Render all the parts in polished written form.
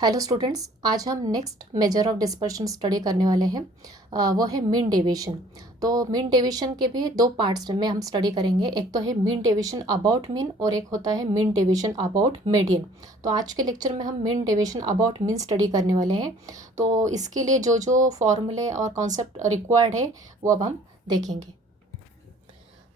Hello students, आज हम next measure of dispersion study करने वाले हैं। वो है मीन डेविएशन। तो मीन डेविएशन के भी दो पार्ट्स में हम स्टडी करेंगे। एक तो है मीन डेविएशन अबाउट मीन और एक होता है मीन डेविएशन अबाउट मीडियन। तो आज के लेक्चर में हम mean deviation about mean study करने वाले हैं। तो इसके लिए जो जो फॉर्मूले और कॉन्सेप्ट रिक्वायर्ड है वो अब हम देखेंगे।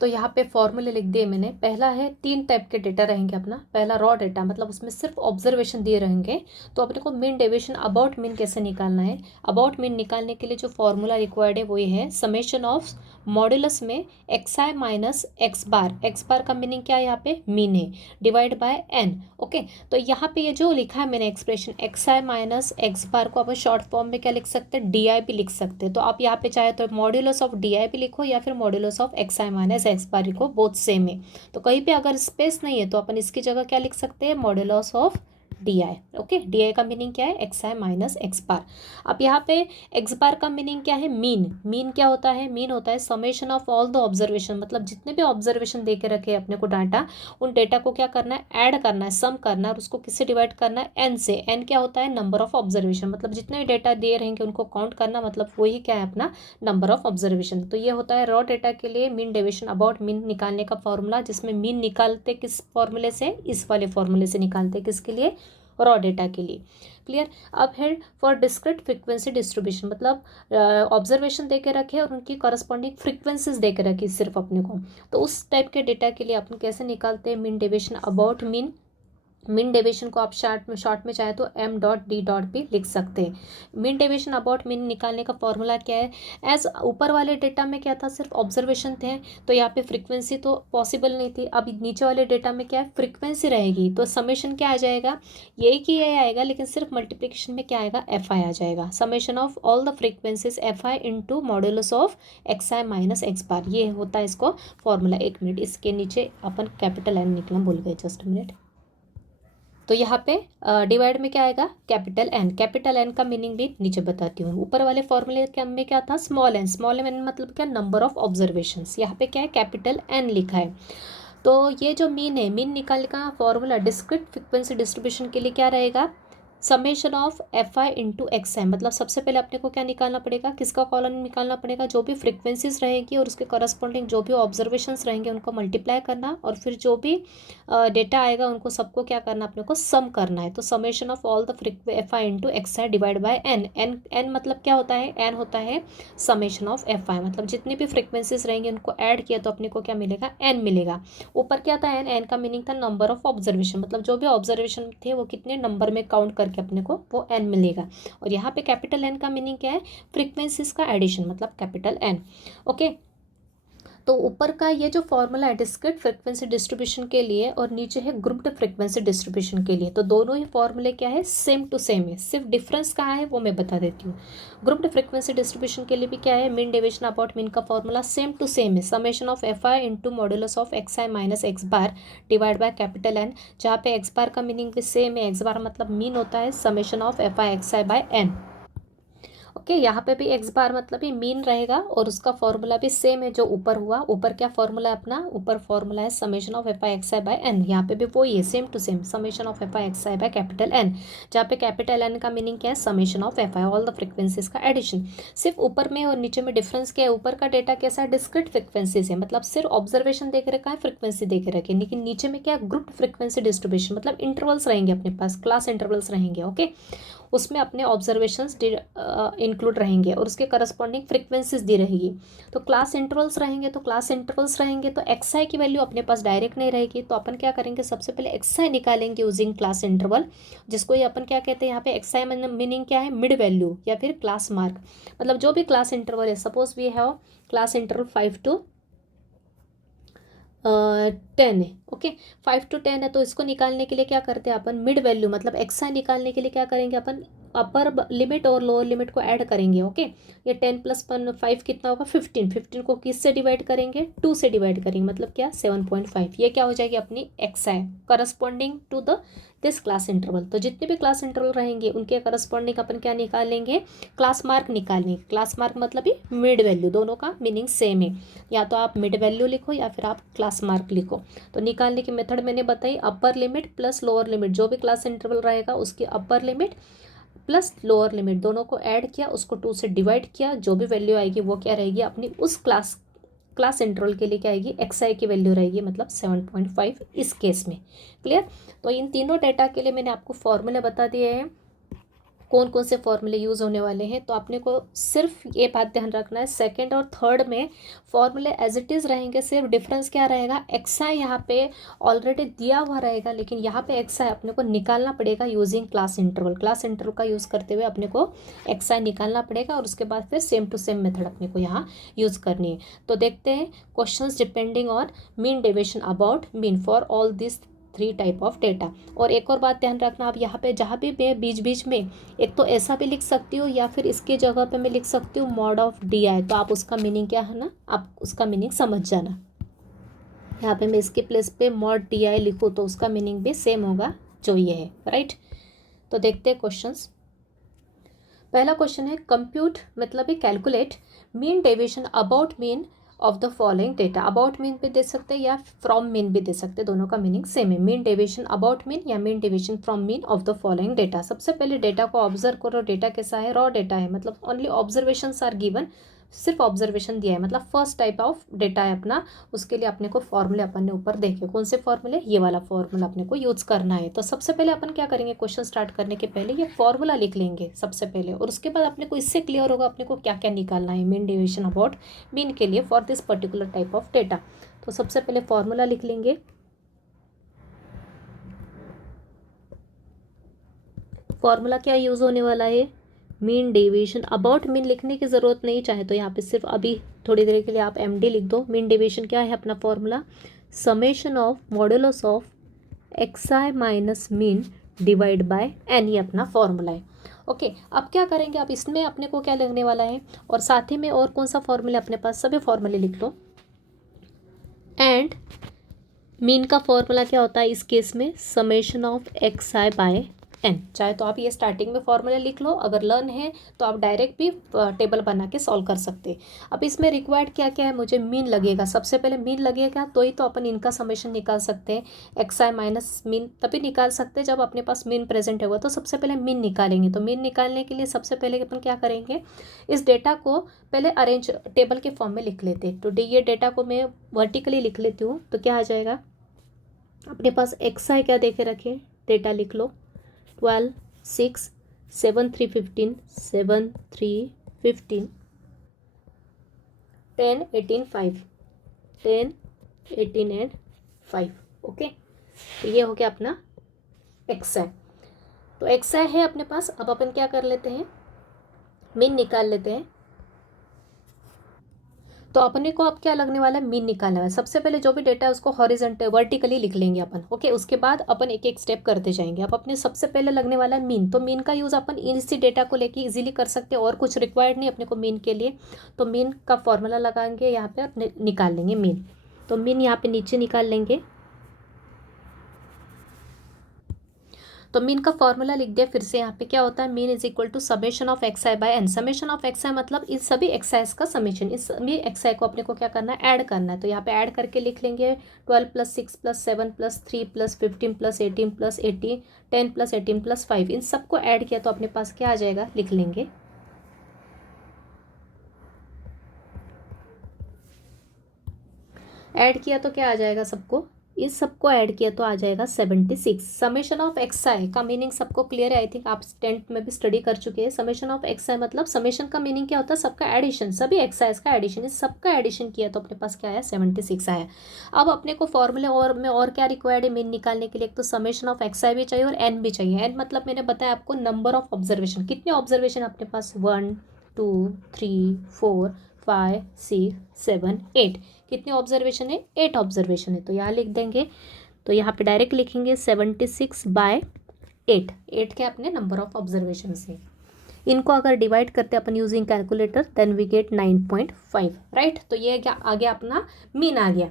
तो यहाँ पे फॉर्मूले लिख दिए मैंने। पहला है, तीन टाइप के डेटा रहेंगे अपना। पहला रॉ डेटा, मतलब उसमें सिर्फ ऑब्जर्वेशन दिए रहेंगे। तो अपने को मीन डेविएशन अबाउट मीन कैसे निकालना है। अबाउट मीन निकालने के लिए जो फॉर्मूला रिक्वायर्ड है वो ये है, समेशन ऑफ मॉड्यूलस में एक्स आई minus x bar. X bar का मीनिंग क्या है, यहाँ पे मीन है, डिवाइड बाय एन। ओके, तो यहाँ पे ये जो लिखा है मैंने एक्सप्रेशन एक्स आई माइनस एक्स बार को अपन शॉर्ट फॉर्म में क्या लिख सकते हैं, डी आई भी लिख सकते हैं। तो आप यहाँ पे चाहे तो मॉड्यूलस ऑफ डी आई भी लिखो या फिर modulus of x I minus x bar लिखो, बोथ सेम है। तो कहीं पे अगर स्पेस नहीं है तो अपन इसकी जगह क्या लिख सकते हैं, modulus of D I. Okay, D I का मीनिंग क्या है, एक्स आई माइनस एक्स बार। अब यहाँ पे एक्स बार का मीनिंग क्या है, मीन। मीन क्या होता है, मीन होता है summation of all the observation, मतलब जितने भी ऑब्जर्वेशन दे के रखे अपने को डाटा, उन डेटा को क्या करना है, ऐड करना है, सम करना है, और उसको किससे डिवाइड करना है, एन से। एन क्या होता है, नंबर ऑफ ऑब्जर्वेशन, मतलब जितने भी डेटा दे रहेंगे उनको काउंट करना, मतलब वही क्या है अपना नंबर ऑफ ऑब्जर्वेशन। तो ये होता है रॉ डेटा के लिए मीन डेविएशन अबाउट मीन निकालने का फॉर्मूला, जिसमें मीन निकालते किस फॉर्मूले से, इस वाले फॉर्मूले से निकालते, किसके लिए, रॉ डेटा के लिए। क्लियर। अब है फॉर डिस्क्रीट फ्रीक्वेंसी डिस्ट्रीब्यूशन, मतलब ऑब्जर्वेशन दे के रखे और उनकी करस्पॉन्डिंग फ्रीक्वेंसीज दे के रखी सिर्फ अपने को। तो उस टाइप के डेटा के लिए अपन कैसे निकालते हैं mean deviation about mean. Mean deviation को आप शॉर्ट में चाहे तो एम डॉट डी डॉट भी लिख सकते हैं। मीन डेविएशन अबाउट मीन निकालने का फॉर्मूला क्या है, एज ऊपर वाले डेटा में क्या था, सिर्फ ऑब्जर्वेशन थे, तो यहाँ पे फ्रीक्वेंसी तो पॉसिबल नहीं थी। अब नीचे वाले डेटा में क्या है, फ्रीक्वेंसी रहेगी, तो समेशन क्या आ जाएगा, यही कि यही आएगा, लेकिन सिर्फ मल्टीप्लिकेशन में क्या आएगा, एफ आई आ जाएगा। Summation of all the frequencies f I into modulus of x I minus x bar, ये होता है इसको फॉर्मूला। एक मिनट, इसके नीचे अपन कैपिटल एन निकला भूल गए, जस्ट मिनट। तो यहाँ पे डिवाइड में क्या आएगा, कैपिटल एन। कैपिटल एन का मीनिंग भी नीचे बताती हूँ। ऊपर वाले फॉर्मूले के में क्या था, स्मॉल एन। स्मॉल एन मतलब क्या, नंबर ऑफ ऑब्जर्वेशंस। यहाँ पे क्या है, कैपिटल एन लिखा है। तो ये जो मीन है, मीन निकालने का फॉर्मूला डिस्क्रीट फ्रीक्वेंसी डिस्ट्रीब्यूशन के लिए क्या रहेगा, summation of F I into x i. मतलब सबसे पहले अपने को क्या निकालना पड़ेगा, किसका कॉलन निकालना पड़ेगा, जो भी फ्रीक्वेंसीज रहेगी और उसके करस्पॉन्डिंग जो भी ऑब्जर्वेशंस रहेंगे उनको मल्टीप्लाई करना, और फिर जो भी डेटा आएगा उनको सबको क्या करना, अपने को सम करना है। तो summation of all the F I into x I divide by N. N N मतलब क्या होता है, एन होता है समेशन ऑफ एफ आई, मतलब जितनी भी फ्रीक्वेंसीज रहेंगी उनको ऐड किया तो अपने को क्या मिलेगा, एन मिलेगा। ऊपर क्या था, एन। एन का मीनिंग था नंबर ऑफ ऑब्जर्वेशन, मतलब जो भी ऑब्जर्वेशन थे वो कितने नंबर में काउंट करके अपने को वो एन मिलेगा। और यहाँ पे कैपिटल एन का मीनिंग क्या है, फ्रीक्वेंसीज का एडिशन, मतलब कैपिटल एन। ओके, तो ऊपर का ये जो फॉर्मूला है डिस्क्रीट फ्रीक्वेंसी डिस्ट्रीब्यूशन के लिए, और नीचे है ग्रुप्ड फ्रीक्वेंसी डिस्ट्रीब्यूशन के लिए, तो दोनों ही फॉर्मूले क्या है, सेम टू सेम है। सिर्फ डिफरेंस कहाँ है वो मैं बता देती हूँ। ग्रुप्ड फ्रीक्वेंसी डिस्ट्रीब्यूशन के लिए भी क्या है, मीन डेविएशन अबाउट मीन का फॉर्मूला सेम टू सेम है, summation of F I into modulus of x I minus x bar divide by capital N. जहाँ पे एक्स बार का मीनिंग भी सेम है, एक्स बार मतलब मीन होता है summation of F I x I by N. Okay, यहाँ पे भी एक्स बार मतलब ही मीन रहेगा, और उसका फॉर्मूला भी सेम है जो ऊपर हुआ। ऊपर क्या फॉर्मूला है अपना, ऊपर फॉर्मूला है summation of F I x I by N. यहाँ पे भी वही है, same to same, summation of F I x I by capital N. जहाँ पे कैपिटल एन का मीनिंग क्या है, summation of F I all the frequencies का एडिशन। सिर्फ ऊपर में और नीचे में डिफरेंस क्या है, ऊपर का डेटा कैसा है, डिस्क्रीट फ्रीक्वेंसीज है, मतलब सिर्फ ऑब्जर्वेशन देख रखा है, फ्रीक्वेंसी देख रखे, लेकिन नीचे में क्या, ग्रुप फ्रीक्वेंसी डिस्ट्रीब्यूशन, मतलब इंटरवल्स रहेंगे अपने पास, क्लास इंटरवल्स रहेंगे। ओके, उसमें अपने ऑब्जर्वेशंस इंक्लूड रहेंगे और उसके करस्पॉन्डिंग फ्रीक्वेंसीज दी रहेगी। तो क्लास इंटरवल्स रहेंगे, तो क्लास इंटरवल्स रहेंगे तो एक्स आई की वैल्यू अपने पास डायरेक्ट नहीं रहेगी, तो अपन क्या करेंगे, सबसे पहले एक्स आई निकालेंगे यूजिंग क्लास इंटरवल, जिसको ये अपन क्या कहते हैं, यहाँ पे एक्स आई मीनिंग क्या है, मिड वैल्यू या फिर क्लास मार्क। मतलब जो भी क्लास इंटरवल है, suppose we have class interval 5 to 10 है। ओके, 5 to 10 है, तो इसको निकालने के लिए क्या करते हैं अपन, मिड वैल्यू मतलब एक्स आई निकालने के लिए क्या करेंगे अपन, अपर लिमिट और लोअर लिमिट को ऐड करेंगे। ओके, ये 10 + 5 कितना होगा, 15। 15 को किस से डिवाइड करेंगे, 2 से डिवाइड करेंगे, मतलब क्या, 7.5। ये क्या हो जाएगी अपनी X I corresponding to the this class interval. तो जितने भी क्लास इंटरवल रहेंगे उनके करस्पॉन्डिंग अपन क्या निकालेंगे, क्लास मार्क निकालेंगे। क्लास मार्क मतलब ही मिड वैल्यू, दोनों का मीनिंग सेम है, या तो आप मिड वैल्यू लिखो या फिर आप क्लास मार्क लिखो। तो निकालने की मेथड मैंने बताई, upper limit plus lower limit, जो भी क्लास इंटरवल रहेगा उसकी upper limit plus lower limit दोनों को ऐड किया, उसको 2 से डिवाइड किया, जो भी वैल्यू आएगी वो क्या रहेगी अपनी उस क्लास इंटरवल के लिए क्या आएगी, एक्सआई की वैल्यू रहेगी, मतलब 7.5 इस केस में। क्लियर। तो इन तीनों डेटा के लिए मैंने आपको फॉर्मूले बता दिए हैं, कौन कौन से फॉर्मूले यूज़ होने वाले हैं। तो आपने को सिर्फ ये बात ध्यान रखना है, सेकंड और थर्ड में फॉर्मूले एज इट इज़ रहेंगे, सिर्फ डिफरेंस क्या रहेगा, एक्सआई यहाँ पे ऑलरेडी दिया हुआ रहेगा, लेकिन यहाँ पे एक्सआई अपने को निकालना पड़ेगा using class interval. Class interval का यूज़ करते हुए अपने को एक्सआई निकालना पड़ेगा, और उसके बाद फिर सेम टू सेम मेथड अपने को यहाँ यूज़ करनी है। तो देखते हैं question depending on mean deviation about mean for all this 3 type of data. और एक और बात ध्यान रखना, आप यहाँ पे जहाँ भी मैं बीच बीच में एक तो ऐसा भी लिख सकती हूँ, या फिर इसकी जगह पे मैं लिख सकती हूँ मॉड ऑफ डी आई, तो आप उसका मीनिंग क्या है ना, आप उसका मीनिंग समझ जाना। यहाँ पे मैं इसके प्लेस पे मॉड डी आई लिखूँ तो उसका मीनिंग भी सेम होगा जो ये है, राइट। तो देखते हैं क्वेश्चंस। पहला क्वेश्चन है कंप्यूट मतलब है calculate mean deviation about mean of the following data. About mean भी दे सकते हैं या फ्रॉम मीन भी दे सकते हैं, दोनों का मीनिंग सेम है। मीन डेविएशन अबाउट मीन या mean deviation from mean of the following data. सबसे पहले डेटा को ऑब्जर्व करो, डेटा कैसा है, रॉ डेटा है, मतलब ओनली ऑब्जर्वेशंस आर गिवन, सिर्फ ऑब्जर्वेशन दिया है, मतलब फर्स्ट टाइप ऑफ डेटा है अपना। उसके लिए अपने को फॉर्मूले अपन ने ऊपर देखे, कौन से फॉर्मूले, ये वाला फॉर्मूला अपने को यूज करना है। तो सबसे पहले अपन क्या करेंगे, क्वेश्चन स्टार्ट करने के पहले ये फॉर्मूला लिख लेंगे सबसे पहले, और उसके बाद अपने को इससे क्लियर होगा अपने को क्या क्या निकालना है मीन डेविएशन अबाउट मीन के लिए for this particular type of data. तो सबसे पहले फॉर्मूला लिख लेंगे। फॉर्मूला क्या यूज होने वाला है, मीन डेविएशन। अबाउट मीन लिखने की ज़रूरत नहीं, चाहे तो यहाँ पे सिर्फ अभी थोड़ी देर के लिए आप एम डी लिख दो। मीन डेविएशन क्या है अपना formula, summation of modulus of x I minus mean divide by N, ये अपना फॉर्मूला है। ओके, अब क्या करेंगे, अब इसमें अपने को क्या लगने वाला है, और साथ ही में और कौन सा फॉर्मूला अपने पास, सभी फॉर्मूले लिख लो। एंड मीन का फॉर्मूला क्या होता है इस केस में, summation of x I by N. चाहे तो आप ये स्टार्टिंग में फॉर्मूला लिख लो, अगर लर्न है तो आप डायरेक्ट भी टेबल बना के सॉल्व कर सकते हैं। अब इसमें रिक्वायर्ड क्या क्या है, मुझे मीन लगेगा, सबसे पहले मीन लगेगा तो ही तो अपन इनका समेशन निकाल सकते हैं। एक्स आई माइनस मीन तभी निकाल सकते हैं जब अपने पास मीन प्रेजेंट होगा, तो सबसे पहले मीन निकालेंगे। तो मीन निकालने के लिए सबसे पहले अपन क्या करेंगे, इस डेटा को पहले अरेंज टेबल के फॉर्म में लिख लेते हैं। तो ये डेटा को मैं वर्टिकली लिख लेती हूँ, तो क्या आ जाएगा अपने पास, एक्स आई क्या देखे रखे, डेटा लिख लो, 12 6 7 3 15 7 3 15 10 18 5 10 18 एंड 5। ओके, तो ये हो गया अपना एक्स आई। तो एक्स आई है अपने पास। अब अपन क्या कर लेते हैं, मीन निकाल लेते हैं। तो अपने को अब क्या लगने वाला है, मीन निकालना है। सबसे पहले जो भी डेटा है उसको हॉरिजॉन्टल वर्टिकली लिख लेंगे अपन। ओके, उसके बाद अपन एक एक स्टेप करते जाएंगे। अब अपने सबसे पहले लगने वाला है मीन, तो मीन का यूज़ अपन इसी डेटा को लेके इजीली कर सकते हैं, और कुछ रिक्वायर्ड नहीं अपने को मीन के लिए। तो मीन का फॉर्मूला लगाएंगे यहाँ पे और निकाल लेंगे मीन। तो मीन यहाँ पे नीचे निकाल लेंगे। तो मीन का फॉर्मूला लिख दिया फिर से। यहाँ पे क्या होता है, mean is equal to summation of x I by n. Summation of x i मतलब इस सभी एक्स आई का समेशन, इस सभी एक्स आई को अपने को क्या करना है, ऐड करना है। तो यहाँ पे ऐड करके लिख लेंगे 12 + 6 + 7 + 3 + 15 + 18 + 80 10 + 18 + 5, इन सबको ऐड किया तो अपने पास क्या आ जाएगा, लिख लेंगे। ऐड किया तो क्या आ जाएगा, सबको इस सबको ऐड किया तो आ जाएगा 76। समेशन ऑफ एक्स आई का मीनिंग सबको क्लियर है, आई थिंक आप 10th में भी स्टडी कर चुके हैं। समेशन ऑफ एक्स आई मतलब समेशन का मीनिंग क्या होता है, सबका एडिशन, सभी एक्स आई का एडिशन, इस सबका एडिशन किया तो अपने पास क्या आया, 76 आया। अब अपने को फॉर्मूले और में और क्या रिक्वायर्ड है मीन निकालने के लिए, एक तो समेशन ऑफ एक्स आई भी चाहिए और एन भी चाहिए। एन मतलब मैंने बताया आपको नंबर ऑफ ऑब्जर्वेशन, कितने ऑब्जर्वेशन अपने पास, 1 2 3 4 5 6 7 8, कितने ऑब्जर्वेशन है, 8 ऑब्जर्वेशन है। तो यहाँ लिख देंगे, तो यहाँ पे डायरेक्ट लिखेंगे 76/8। 8 के अपने नंबर ऑफ ऑब्जर्वेशन है। इनको अगर डिवाइड करते अपन using calculator then we get 9.5, right. तो ये क्या आ गया, अपना मीन आ गया।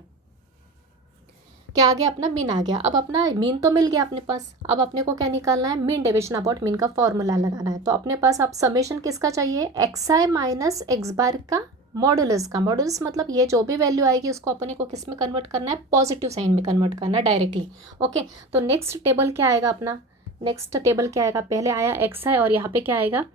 क्या आ गया, अपना मीन आ गया। अब अपना मीन तो मिल गया अपने पास, अब अपने को क्या निकालना है, मीन डेविएशन अबाउट मीन का फॉर्मूला लगाना है। तो अपने पास अब समेशन किसका चाहिए, एक्स आई माइनस एक्स बार का मॉडुलस का। मॉडुलस मतलब ये जो भी वैल्यू आएगी उसको अपने को किस में कन्वर्ट करना है, पॉजिटिव साइन में कन्वर्ट करना है डायरेक्टली। ओके, तो नेक्स्ट टेबल क्या आएगा अपना, नेक्स्ट टेबल क्या आएगा, पहले आया एक्स आई और यहाँ पे क्या आएगा,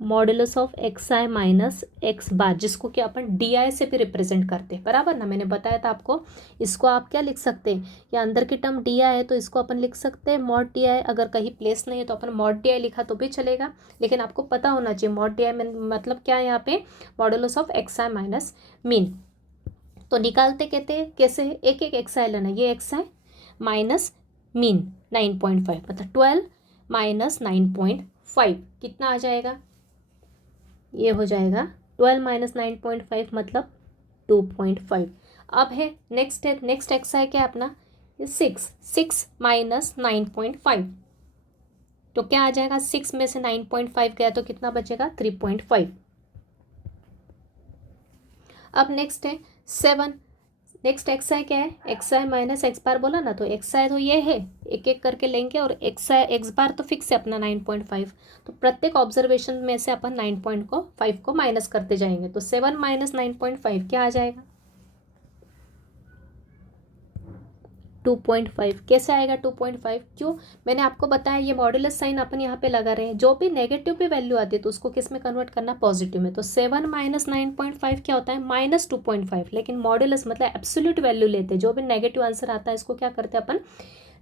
modulus of x I minus x bar, जिसको कि अपन डी आई से भी रिप्रेजेंट करते हैं, बराबर ना, मैंने बताया था आपको। इसको आप क्या लिख सकते हैं, या अंदर की टर्म डी आई है तो इसको अपन लिख सकते हैं मॉड डी आई, अगर कहीं प्लेस नहीं है तो अपन मॉड डी आई लिखा तो भी चलेगा, लेकिन आपको पता होना चाहिए मॉड डी आई में मतलब क्या है यहाँ पे, modulus of x I minus mean. तो निकालते कहते हैं कैसे, एक एक एक्स आई लेना, ये एक्स आई माइनस मीन 9.5, मतलब 12 माइनस 9.5 कितना आ जाएगा, ये हो जाएगा 12 माइनस 9.5 मतलब 2.5। अब है नेक्स्ट एक्स है क्या अपना, ये 6 माइनस 9.5, तो क्या आ जाएगा, 6 में से 9.5 गया तो कितना बचेगा, 3.5। अब नेक्स्ट है 7, नेक्स्ट एक्स आई क्या है, एक्स आई माइनस एक्स बार बोला ना, तो एक्स आई तो ये है, एक एक करके लेंगे, और एक्स आई एक्स बार तो फिक्स है अपना 9.5, तो प्रत्येक ऑब्जर्वेशन में से अपन 9.5 को माइनस करते जाएंगे, तो 7 माइनस 9.5 क्या आ जाएगा, 2.5। कैसे आएगा 2.5, क्यों, मैंने आपको बताया ये मॉड्यूलस साइन अपन यहाँ पे लगा रहे हैं, जो भी नेगेटिव भी वैल्यू आती है तो उसको किस में कन्वर्ट करना, पॉजिटिव में। तो 7 माइनस 9.5 क्या होता है, माइनस 2.5, लेकिन मॉड्यूलस मतलब एब्सोल्यूट वैल्यू लेते हैं, जो भी नेगेटिव आंसर आता है इसको क्या करते हैं अपन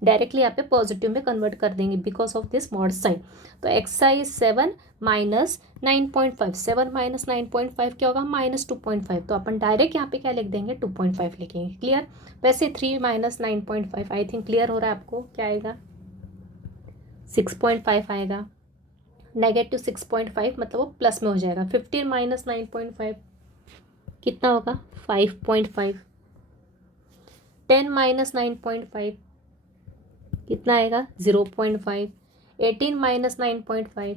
डायरेक्टली यहाँ पे पॉजिटिव में कन्वर्ट कर देंगे because of this mod sine. तो एक्स आई 7 माइनस 9.5, 7 माइनस 9.5 क्या होगा, माइनस 2.5, तो अपन डायरेक्ट यहाँ पे क्या लिख देंगे, 2.5 लिखेंगे। क्लियर, वैसे 3 माइनस 9.5 आई थिंक क्लियर हो रहा है आपको, क्या आएगा 6.5 आएगा, नेगेटिव 6.5 मतलब वो प्लस में हो जाएगा। 15 माइनस 9.5 कितना होगा, 5.5। 10 माइनस 9.5 कितना आएगा, 0.5। 18 माइनस 9.5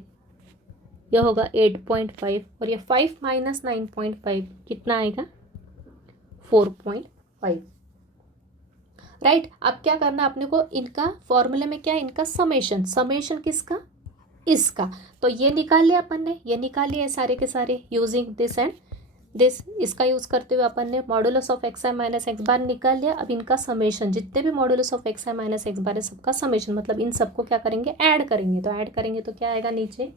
यह होगा 8.5, और ये 5 माइनस 9.5 कितना आएगा, 4.5। राइट, अब क्या करना अपने को, इनका फॉर्मूले में क्या है, इनका समेशन, समेशन किसका, इसका, तो ये निकाल लिया अपन ने, ये निकाल लिया सारे के सारे यूजिंग दिस एंड दिस, इसका यूज़ करते हुए अपन ने modulus of x I minus x bar निकाल लिया। अब इनका समेशन, जितने भी modulus of x I minus x bar है सबका समेशन, मतलब इन सबको क्या करेंगे, ऐड करेंगे, तो ऐड करेंगे तो क्या आएगा नीचे,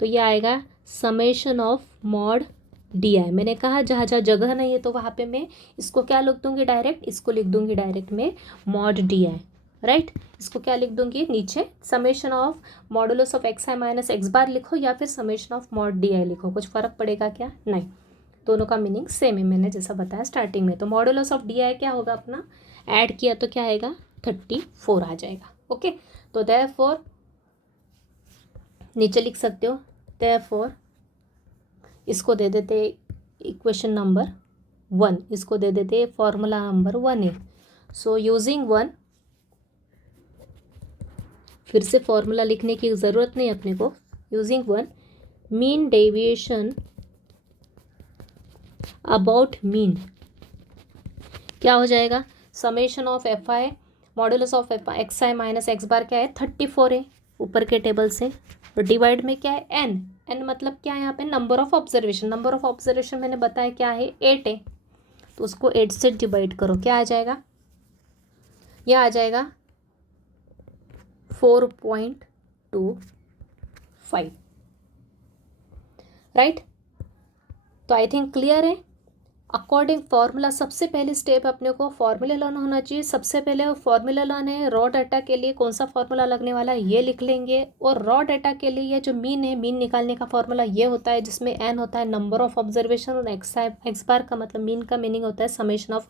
तो ये आएगा summation of mod D I. मैंने कहा जहाँ जहाँ जगह नहीं है तो वहाँ पे मैं इसको क्या लिख दूंगी डायरेक्ट, इसको लिख दूंगी डायरेक्ट में मॉड डी आई, राइट। इसको क्या लिख दूंगी नीचे, summation of modulus of x I minus x bar लिखो या फिर summation of mod D i लिखो, कुछ फर्क पड़ेगा क्या, नहीं, दोनों का मीनिंग सेम है, मैंने जैसा बताया स्टार्टिंग में। तो मॉडुलस ऑफ डी आई क्या होगा अपना, ऐड किया तो क्या आएगा, 34 आ जाएगा। ओके, तो देयरफॉर नीचे लिख सकते हो, देयरफॉर इसको दे देते इक्वेशन नंबर 1, इसको दे देते फॉर्मूला नंबर 1 है। सो यूजिंग 1, फिर से फॉर्मूला लिखने की ज़रूरत नहीं अपने को, using 1 mean deviation about mean क्या हो जाएगा, summation of F I modulus of f x I minus x bar क्या है, 34 है ऊपर के टेबल से, और डिवाइड में क्या है एन, एन मतलब क्या है यहाँ पे, number of observation, number of observation मैंने बताया क्या है 8 है, तो उसको 8 से डिवाइड करो, क्या आ जाएगा, यह आ जाएगा 4.25, राइट। तो आई थिंक क्लियर है। अकॉर्डिंग फॉर्मूला, सबसे पहले स्टेप अपने को फॉर्मूला लर्न होना चाहिए, सबसे पहले फॉर्मूला लर्न है, रॉ डाटा के लिए कौन सा फॉर्मूला लगने वाला है ये लिख लेंगे, और रॉ डाटा के लिए ये जो मीन है, मीन निकालने का फॉर्मूला ये होता है जिसमें एन होता है नंबर ऑफ ऑब्जर्वेशन, और एक्स बार का मतलब मीन का मीनिंग होता है summation of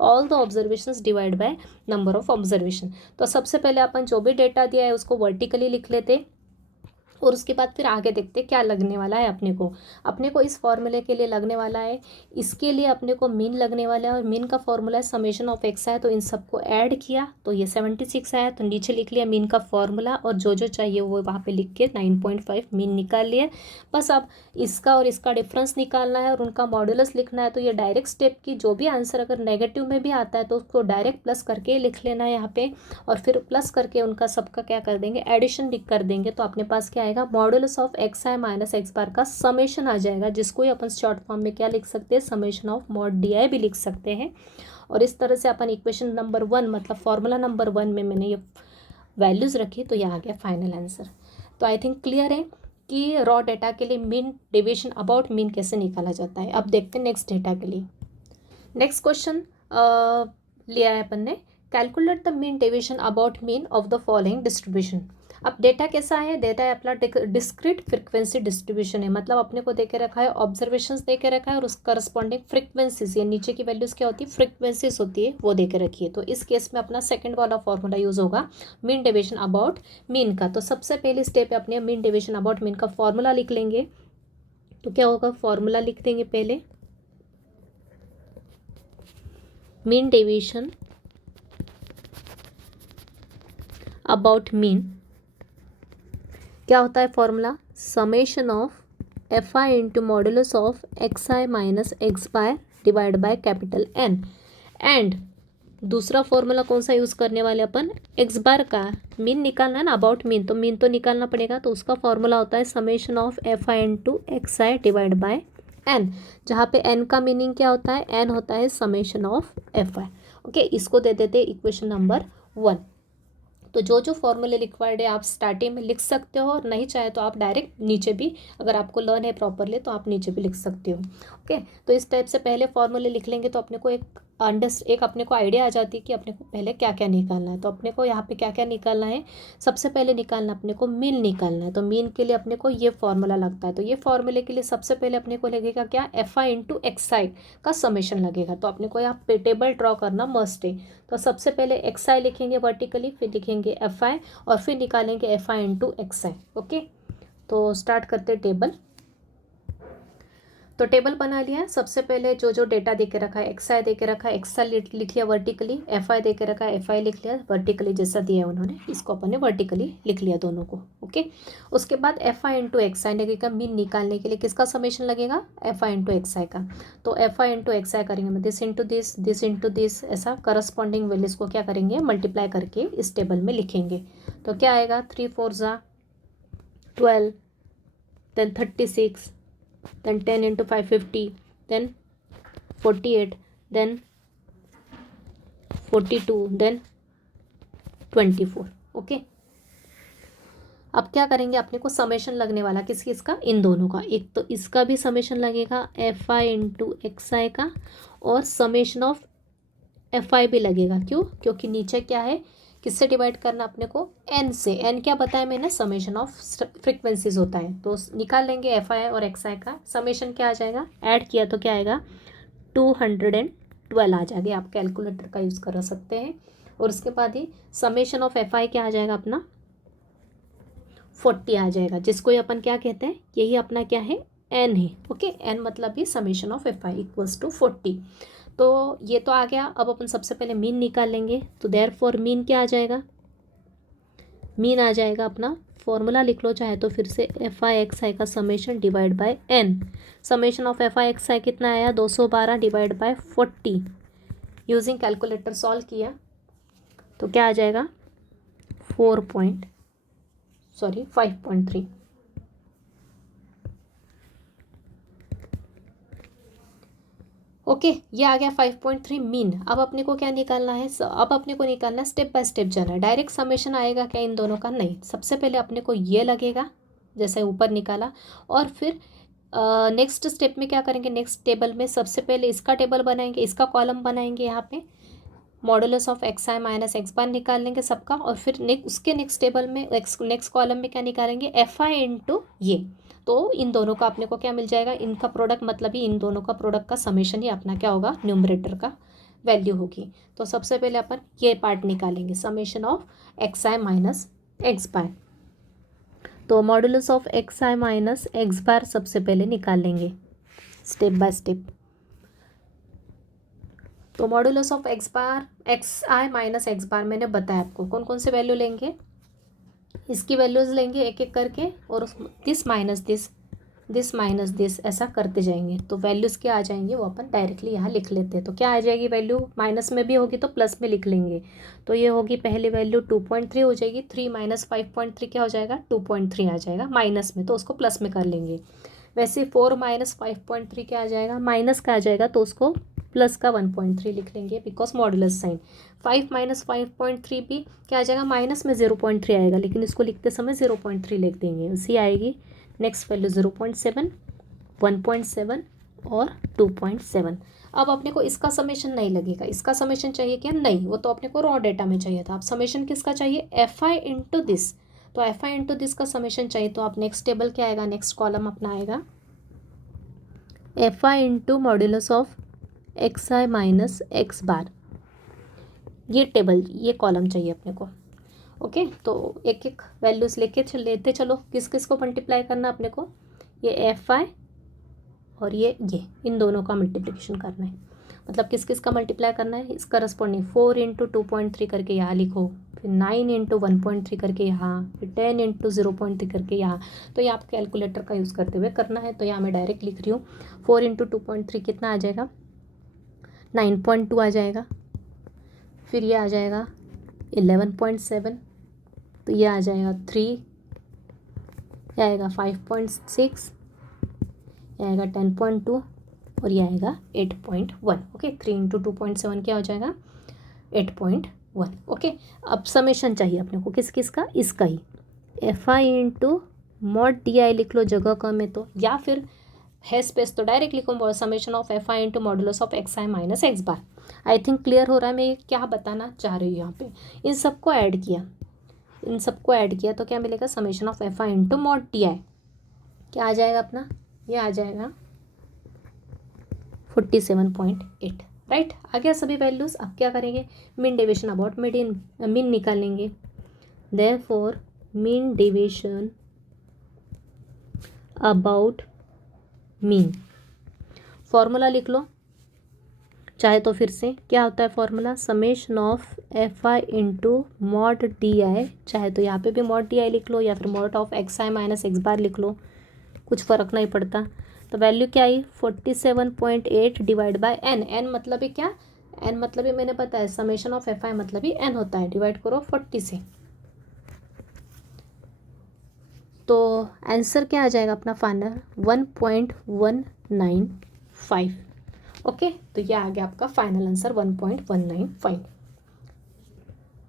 all the observations divide by number of observation. तो सबसे पहले अपन जो भी डेटा दिया है उसको वर्टिकली लिख लेते, और उसके बाद फिर आगे देखते क्या लगने वाला है अपने को इस फॉर्मूले के लिए लगने वाला है, इसके लिए अपने को मीन लगने वाला है, और मीन का फॉर्मूला है समेशन ऑफ एक्स है, तो इन सबको ऐड किया तो ये 76 आया, तो नीचे लिख लिया मीन का फॉर्मूला और जो जो चाहिए वो वहाँ पे लिख के 9.5 मीन निकाल लिया। बस अब इसका और इसका डिफरेंस निकालना है और उनका मॉड्यूलस लिखना है। तो ये डायरेक्ट स्टेप की जो भी आंसर अगर नेगेटिव में भी आता है तो उसको डायरेक्ट प्लस करके लिख लेना है यहाँ पे, और फिर प्लस करके उनका सबका क्या कर देंगे, एडिशन कर देंगे। तो अपने पास क्या आएगा, modulus of x I minus x bar का समेशन आ जाएगा, जिसको ही अपन शॉर्ट फॉर्म में क्या लिख सकते हैं, summation of mod D I भी लिख सकते हैं। और इस तरह से अपन इक्वेशन नंबर 1 मतलब फॉर्मूला नंबर 1 में मैंने ये वैल्यूज़ रखी, तो ये आ गया फाइनल आंसर। तो आई थिंक क्लियर है कि रॉ डेटा के लिए मीन डेविएशन अबाउट मीन कैसे निकाला जाता है। अब देखते हैं नेक्स्ट डेटा के लिए। नेक्स्ट क्वेश्चन लिया है अपन ने, calculate the mean deviation about mean of the following distribution. अब डेटा कैसा है, डेटा है अपना डिस्क्रीट फ्रीक्वेंसी डिस्ट्रीब्यूशन है, मतलब अपने को देके रखा है, ऑब्जर्वेशंस देके रखा है और उस करस्पॉन्डिंग फ्रीक्वेंसीज, ये नीचे की वैल्यूज क्या होती है, फ्रीक्वेंसीज होती है, वो देके रखी है। तो इस केस में अपना सेकंड वाला फॉर्मूला यूज होगा मीन डेविएशन अबाउट मीन का। तो सबसे पहले स्टेप है अपने मीन डेविएशन अबाउट मीन का फॉर्मूला लिख लेंगे। तो क्या होगा, फॉर्मूला लिख देंगे पहले, मीन डेविएशन अबाउट मीन क्या होता है formula, summation of F I into modulus of x I minus x by divide by capital N. And दूसरा फॉर्मूला कौन सा यूज़ करने वाले अपन, एक्स बार का मीन निकालना है ना, अबाउट मीन, तो मीन तो निकालना पड़ेगा, तो उसका फॉर्मूला होता है summation of F I into x I divide by N, जहाँ पे एन का मीनिंग क्या होता है, एन होता है summation of F I. Okay, इसको दे देते इक्वेशन नंबर 1। तो जो जो फॉर्मूले रिक्वायर्ड है आप स्टार्टिंग में लिख सकते हो, और नहीं चाहे तो आप डायरेक्ट नीचे भी, अगर आपको लर्न है प्रॉपरली तो आप नीचे भी लिख सकते हो। ओके, तो इस टाइप से पहले फॉर्मूले लिख लेंगे तो अपने को एक अपने को आइडिया आ जाती है कि अपने को पहले क्या क्या निकालना है। तो अपने को यहाँ पे क्या क्या निकालना है, सबसे पहले निकालना अपने को मीन निकालना है। तो मीन के लिए अपने को ये फॉर्मूला लगता है, तो ये फॉर्मूले के लिए सबसे पहले अपने को लगेगा क्या, F I into x i का समेशन लगेगा। तो अपने को यहाँ पे टेबल ड्रॉ करना मस्ट है। तो सबसे पहले एक्स आई लिखेंगे वर्टिकली, फिर लिखेंगे एफ आई और फिर निकालेंगे F I into x I. Okay, तो स्टार्ट करते टेबल। तो टेबल बना लिया। सबसे पहले जो जो डेटा दे के रखा है, एक्स आई दे के रखा है, एक्स आई लिख लिया वर्टिकली, एफ आई दे के रखा है, एफ आई लिख लिया वर्टिकली, जैसा दिया है उन्होंने, इसको अपन ने वर्टिकली लिख लिया दोनों को। ओके, उसके बाद एफ आई इंटू एक्स आई लगेगा, मीन निकालने के लिए किसका समेशन लगेगा, F I into x i का। तो एफ आई इंटू एक्स आई करेंगे, दिस इंटू दिस, ऐसा करस्पॉन्डिंग वैल्यूज को क्या करेंगे, मल्टीप्लाई करके इस टेबल में लिखेंगे। तो क्या आएगा, 3 4 ज़ा 12, then 36, then 10 into 5 50, then 48, then 42, then 24। Okay, अब क्या करेंगे, अपने को समेशन लगने वाला किस किसका, इन दोनों का। एक तो इसका भी समेशन लगेगा F I into x i का, और समेशन ऑफ एफ आई भी लगेगा। क्यों, क्योंकि नीचे क्या है, किससे डिवाइड करना अपने को, एन से। एन क्या बताया मैंने, समेशन ऑफ फ्रीक्वेंसीज होता है। तो निकाल लेंगे एफ आई और एक्स आई का समेशन, क्या आ जाएगा, ऐड किया तो क्या आएगा, 212 आ जाएगा। आप कैलकुलेटर का यूज़ कर सकते हैं। और उसके बाद ही समेशन ऑफ एफ आई क्या आ जाएगा अपना, 40 आ जाएगा, जिसको ही अपन क्या कहते हैं, यही अपना क्या है, एन है। ओके, एन मतलब भी summation of F I equals to 40। तो ये तो आ गया। अब अपन सबसे पहले मीन निकाल लेंगे। तो देयरफॉर मीन क्या आ जाएगा, मीन आ जाएगा अपना, फॉर्मूला लिख लो चाहे तो फिर से, एफ आई एक्स आई का summation divide by n. Summation of F I x i कितना आया, 212 divide by 40। Using calculator solve किया तो क्या आ जाएगा, 5.3। ओके, ये आ गया 5.3 मीन। अब अपने को क्या निकालना है, अब अपने को निकालना है, स्टेप बाय स्टेप जाना है। डायरेक्ट समेशन आएगा क्या इन दोनों का, नहीं। सबसे पहले अपने को ये लगेगा, जैसे ऊपर निकाला, और फिर नेक्स्ट स्टेप में क्या करेंगे, नेक्स्ट टेबल में सबसे पहले इसका टेबल बनाएंगे, इसका कॉलम बनाएंगे, यहाँ पे modulus of x I minus x bar निकाल लेंगे सबका, और फिर उसके नेक्स्ट टेबल में नेक्स्ट कॉलम में क्या निकालेंगे, एफ आई इंटू ये। तो इन दोनों का अपने को क्या मिल जाएगा, इनका प्रोडक्ट, मतलब ही इन दोनों का प्रोडक्ट का समेशन ही अपना क्या होगा, न्यूमरेटर का वैल्यू होगी। तो सबसे पहले अपन ये पार्ट निकालेंगे, summation of x I minus x by. तो modulus of x I minus x bar सबसे पहले निकाल लेंगे स्टेप बाय स्टेप। तो modulus of x bar x I minus x bar मैंने बताया आपको कौन कौन से वैल्यू लेंगे, इसकी वैल्यूज़ लेंगे एक एक करके और दिस माइनस दिस ऐसा करते जाएंगे। तो वैल्यूज़ क्या आ जाएंगे वो अपन डायरेक्टली यहाँ लिख लेते हैं। तो क्या आ जाएगी वैल्यू, माइनस में भी होगी तो प्लस में लिख लेंगे। तो ये होगी पहली वैल्यू 2.3 हो जाएगी, 3 माइनस 5.3 क्या हो जाएगा 2.3 आ जाएगा माइनस में, तो उसको प्लस में कर लेंगे। वैसे 4 माइनस 5.3 क्या आ जाएगा माइनस का आ जाएगा, तो उसको प्लस का 1.3 लिख लेंगे बिकॉज मॉडुलस साइन। 5 माइनस 5.3 भी क्या आ जाएगा माइनस में 0.3 आएगा, लेकिन इसको लिखते समय 0.3 लिख देंगे, उसी आएगी। नेक्स्ट वैल्यू 0.7, 1.7 और 2.7। अब अपने को इसका समेशन नहीं लगेगा, इसका समेशन चाहिए क्या, नहीं, वो तो अपने को रॉ डेटा में चाहिए था। अब समेशन किसका चाहिए, एफ आई इंटू दिस। तो एफ आई इंटू दिस का समेशन चाहिए, तो आप नेक्स्ट टेबल क्या आएगा, नेक्स्ट कॉलम अपना आएगा f I into modulus of x I minus x bar. ये टेबल, ये कॉलम चाहिए अपने को। ओके, तो एक एक वैल्यूज़ लेते चलो, किस किस को मल्टीप्लाई करना अपने को, ये एफ आई और ये इन दोनों का मल्टीप्लिकेशन करना है। मतलब किस किस का मल्टीप्लाई करना है, इस करस्पॉन्डिंग 4 इंटू 2.3 करके यहाँ लिखो, फिर 9 इंटू 1.3 करके यहाँ, फिर 10 इंटू 0.3 करके यहाँ। तो ये आप कैलकुलेटर का यूज़ करते हुए करना है। तो यहाँ मैं डायरेक्ट लिख रही हूँ 4 इंटू 2.3 कितना आ जाएगा 9.2 आ जाएगा, फिर ये आ जाएगा 11.7, तो ये आ जाएगा 3, ये आएगा 5.6, ये आएगा 10.2 और ये आएगा 8.1। ओके, 3 इंटू 2.7 क्या हो जाएगा 8.1। ओके, अब समेशन चाहिए अपने को किस किस का, इसका ही f I into mod D i लिख लो, जगह कम है तो, या फिर है स्पेस तो डायरेक्ट लिखो summation of F I into modulus of x I minus x bar. I think clear हो रहा है मैं ये क्या बताना चाह रही हूँ यहाँ पे। इन सबको ऐड किया, तो क्या मिलेगा summation of F I into mod D I, क्या आ जाएगा अपना, ये आ जाएगा 47.8। राइट, आ गया सभी वैल्यूज़। अब क्या करेंगे, मीन डेविएशन अबाउट मीन निकालेंगे। Therefore mean deviation about mean, formula लिख लो चाहे तो फिर से, क्या होता है formula, summation of F I into mod D I, चाहे तो यहाँ पे भी मॉड डी आई लिख लो या फिर mod of x I minus x bar लिख लो, कुछ फ़र्क नहीं पड़ता। तो वैल्यू क्या आई 47.8 डिवाइड बाय एन। एन मतलब ही क्या, एन मतलब ही मैंने बताया समेशन ऑफ एफ आई मतलब ही एन होता है, डिवाइड करो 40 से। तो आंसर क्या आ जाएगा अपना फाइनल 1.195। ओके, तो ये आ गया आपका final answer 1.195।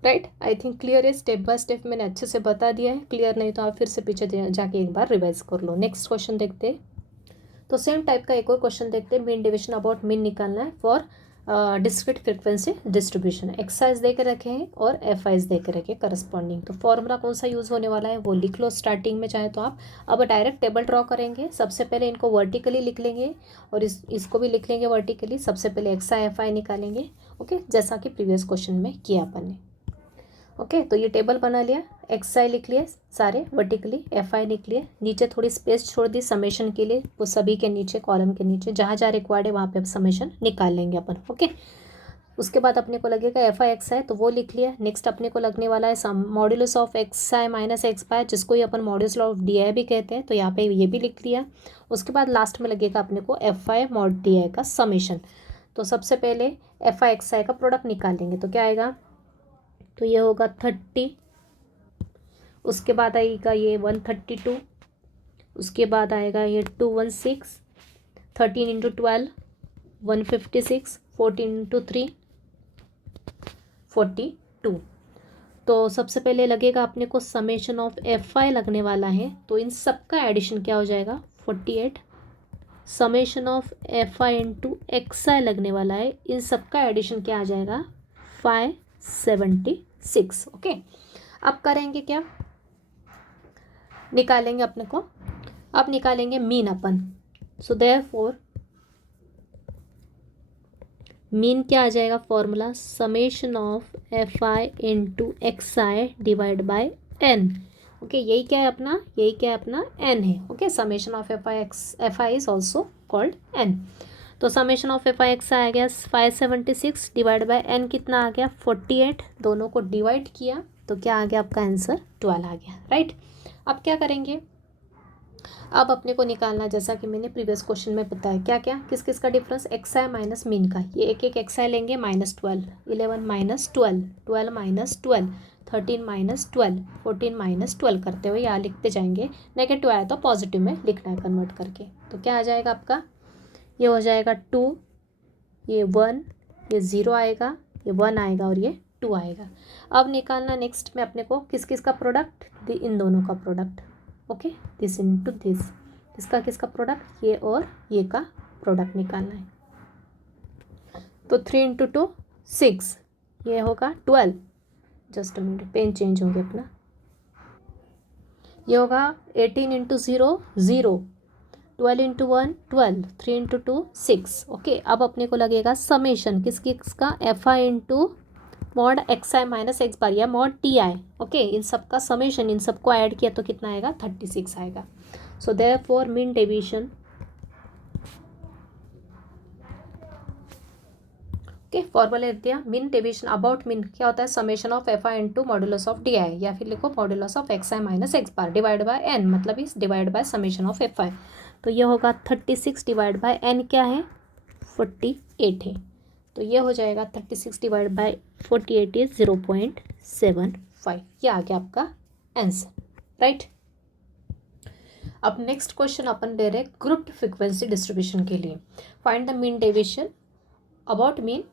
Right, I think clear है, स्टेप बाय स्टेप मैंने अच्छे से बता दिया है। क्लियर नहीं तो आप फिर से पीछे जाके एक बार रिवाइज कर लो। नेक्स्ट क्वेश्चन देखते हैं। तो सेम टाइप का एक और क्वेश्चन देखते हैं, मीन डिवीजन अबाउट मीन निकालना है for discrete frequency distribution. Exercise दे के रखे हैं और एफ आईज दे के रखे करस्पॉन्डिंग। तो फॉर्मूला कौन सा यूज़ होने वाला है वो लिख लो स्टार्टिंग में चाहे तो आप। अब डायरेक्ट टेबल ड्रॉ करेंगे, सबसे पहले इनको वर्टिकली लिख लेंगे और इसको भी लिख लेंगे वर्टिकली। सबसे पहले एक्स आई एफ आई निकालेंगे, ओके, जैसा कि प्रीवियस क्वेश्चन में किया अपन ने। ओके, तो ये टेबल बना लिया, एक्स आई लिख लिए सारे वर्टिकली, एफ आई लिख लिए, नीचे थोड़ी स्पेस छोड़ दी समेशन के लिए, वो सभी के नीचे कॉलम के नीचे जहाँ जहाँ रिक्वायर्ड है वहाँ पे समेशन निकाल लेंगे अपन। ओके, उसके बाद अपने को लगेगा एफ आई एक्स आई, तो वो लिख लिया। नेक्स्ट अपने को लगने वाला है modulus of x I minus x by, जिसको ही अपन मॉड्यूलस ऑफ डी आई भी कहते हैं, तो यहाँ पे ये भी लिख लिया। उसके बाद लास्ट में लगेगा अपने को F I mod D I का समेशन। तो सबसे पहले एफ आई एक्स आई का प्रोडक्ट निकालेंगे, तो क्या आएगा, तो ये होगा 30, उसके बाद आएगा ये 132, उसके बाद आएगा ये 216, 13 इंटू 12 156, 14 इंटू 3 42। तो सबसे पहले लगेगा अपने को समेशन ऑफ एफ आई लगने वाला है, तो इन सब का एडिशन क्या हो जाएगा 48। Summation of F I into x i लगने वाला है, इन सब का एडिशन क्या आ जाएगा 576। ओके, अब करेंगे क्या, निकालेंगे अपने को, अब निकालेंगे मीन अपन। सो देयरफॉर मीन क्या आ जाएगा formula, summation of F I into x I divide by N. Okay, यही क्या है अपना, यही क्या है अपना, एन है। Okay, summation of F i is also called n. तो summation of F I x आ गया 576 डिवाइड बाय एन कितना आ गया 48, दोनों को डिवाइड किया तो क्या आ गया आपका आंसर 12 आ गया, राइट। अब क्या करेंगे, अब अपने को निकालना, जैसा कि मैंने प्रीवियस क्वेश्चन में बताया, क्या क्या किस किस का डिफरेंस, एक्स आई माइनस मीन का, ये एक एक एक्स आई लेंगे, -12, 11 माइनस 12, 12 माइनस 12, 13 माइनस 12, 14 माइनस 12 करते हुए यहाँ लिखते जाएंगे। नेगेटिव आया तो पॉजिटिव में लिखना है कन्वर्ट करके। तो क्या आ जाएगा आपका, ये हो जाएगा 2, ये 1, ये 0 आएगा, ये 1 आएगा और ये 2 आएगा। अब निकालना नेक्स्ट में अपने को किस किस का प्रोडक्ट, इन दोनों का product. Okay, this into this, किसका किसका प्रोडक्ट, ये और ये का प्रोडक्ट निकालना है। तो 3 इंटू 2 6, ये होगा 12, जस्ट मिनट पेन चेंज हो गया अपना, ये होगा 18 इंटू 0 0, 12 इंटू 1 12, 3 इंटू 2 6। ओके, अब अपने को लगेगा समेशन किस किसका, एफ आई इंटू मॉड एक्स आई माइनस एक्स बार या मॉड टी आई। ओके, इन सब का समेशन, इन सबको ऐड किया तो कितना आएगा 36 आएगा। So therefore mean deviation, okay, formula लिख दिया, मीन डेविएशन अबाउट मीन क्या होता है, summation of F I into modulus of D I, या फिर लिखो modulus of x I minus x bar divide by N, मतलब इस divide by summation of F I. तो ये होगा 36 डिवाइड बाय एन क्या है 48 है, तो ये हो जाएगा 36 डिवाइड बाई 48 इज 0.75, ये आ गया आपका आंसर, राइट। अब नेक्स्ट क्वेश्चन अपन ले रहे हैं ग्रुप्ड फ्रीक्वेंसी डिस्ट्रीब्यूशन के लिए। Find the mean deviation about mean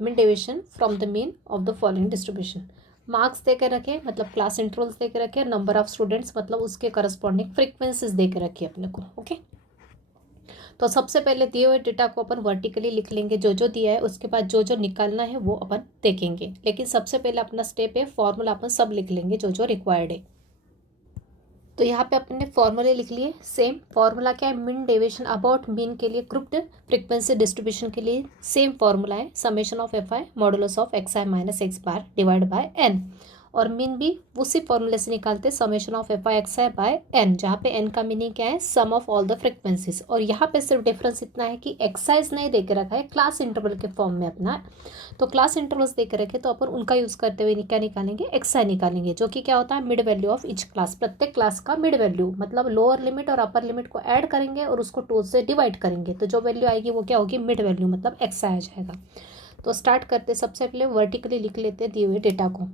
deviation from the mean of the following distribution. Marks दे के रखे, मतलब क्लास इंटरवल्स दे के रखे, नंबर ऑफ स्टूडेंट्स मतलब उसके करस्पॉन्डिंग फ्रीक्वेंसीज दे के रखी अपने को। ओके, तो सबसे पहले दिए हुए डेटा को अपन वर्टिकली लिख लेंगे, जो जो दिया है, उसके बाद जो जो निकालना है वो अपन देखेंगे। लेकिन सबसे पहले अपना स्टेप है फॉर्मूला अपन सब लिख लेंगे जो जो रिक्वायर्ड है। तो यहाँ पे अपन ने फॉर्मूले लिख लिए, सेम फॉर्मूला क्या है, मीन डेविएशन अबाउट मीन के लिए ग्रुप्ड फ्रीक्वेंसी डिस्ट्रीब्यूशन के लिए सेम फॉर्मूला है, summation of F I modulus of x I minus x bar divide by N, और मीन भी उसी फॉर्मूले से निकालते summation of F I x I by N, जहाँ पे एन का मीनिंग क्या है, sum of all the frequencies. और यहाँ पे सिर्फ डिफरेंस इतना है कि एक्साइज नहीं दे के रखा है, क्लास इंटरवल के फॉर्म में अपना, तो क्लास इंटरवल्स दे के रखे तो अपन उनका यूज़ करते हुए क्या निकालेंगे, एक्साई निकालेंगे, जो कि क्या होता है mid value of each class, प्रत्येक क्लास का मिड वैल्यू, मतलब लोअर लिमिट और अपर लिमिट को ऐड करेंगे और उसको 2 से डिवाइड करेंगे, तो जो वैल्यू आएगी वो क्या होगी, मिड वैल्यू, मतलब एक्साई आ जाएगा। तो स्टार्ट करते, सबसे पहले वर्टिकली लिख लेते दिए हुए डेटा को।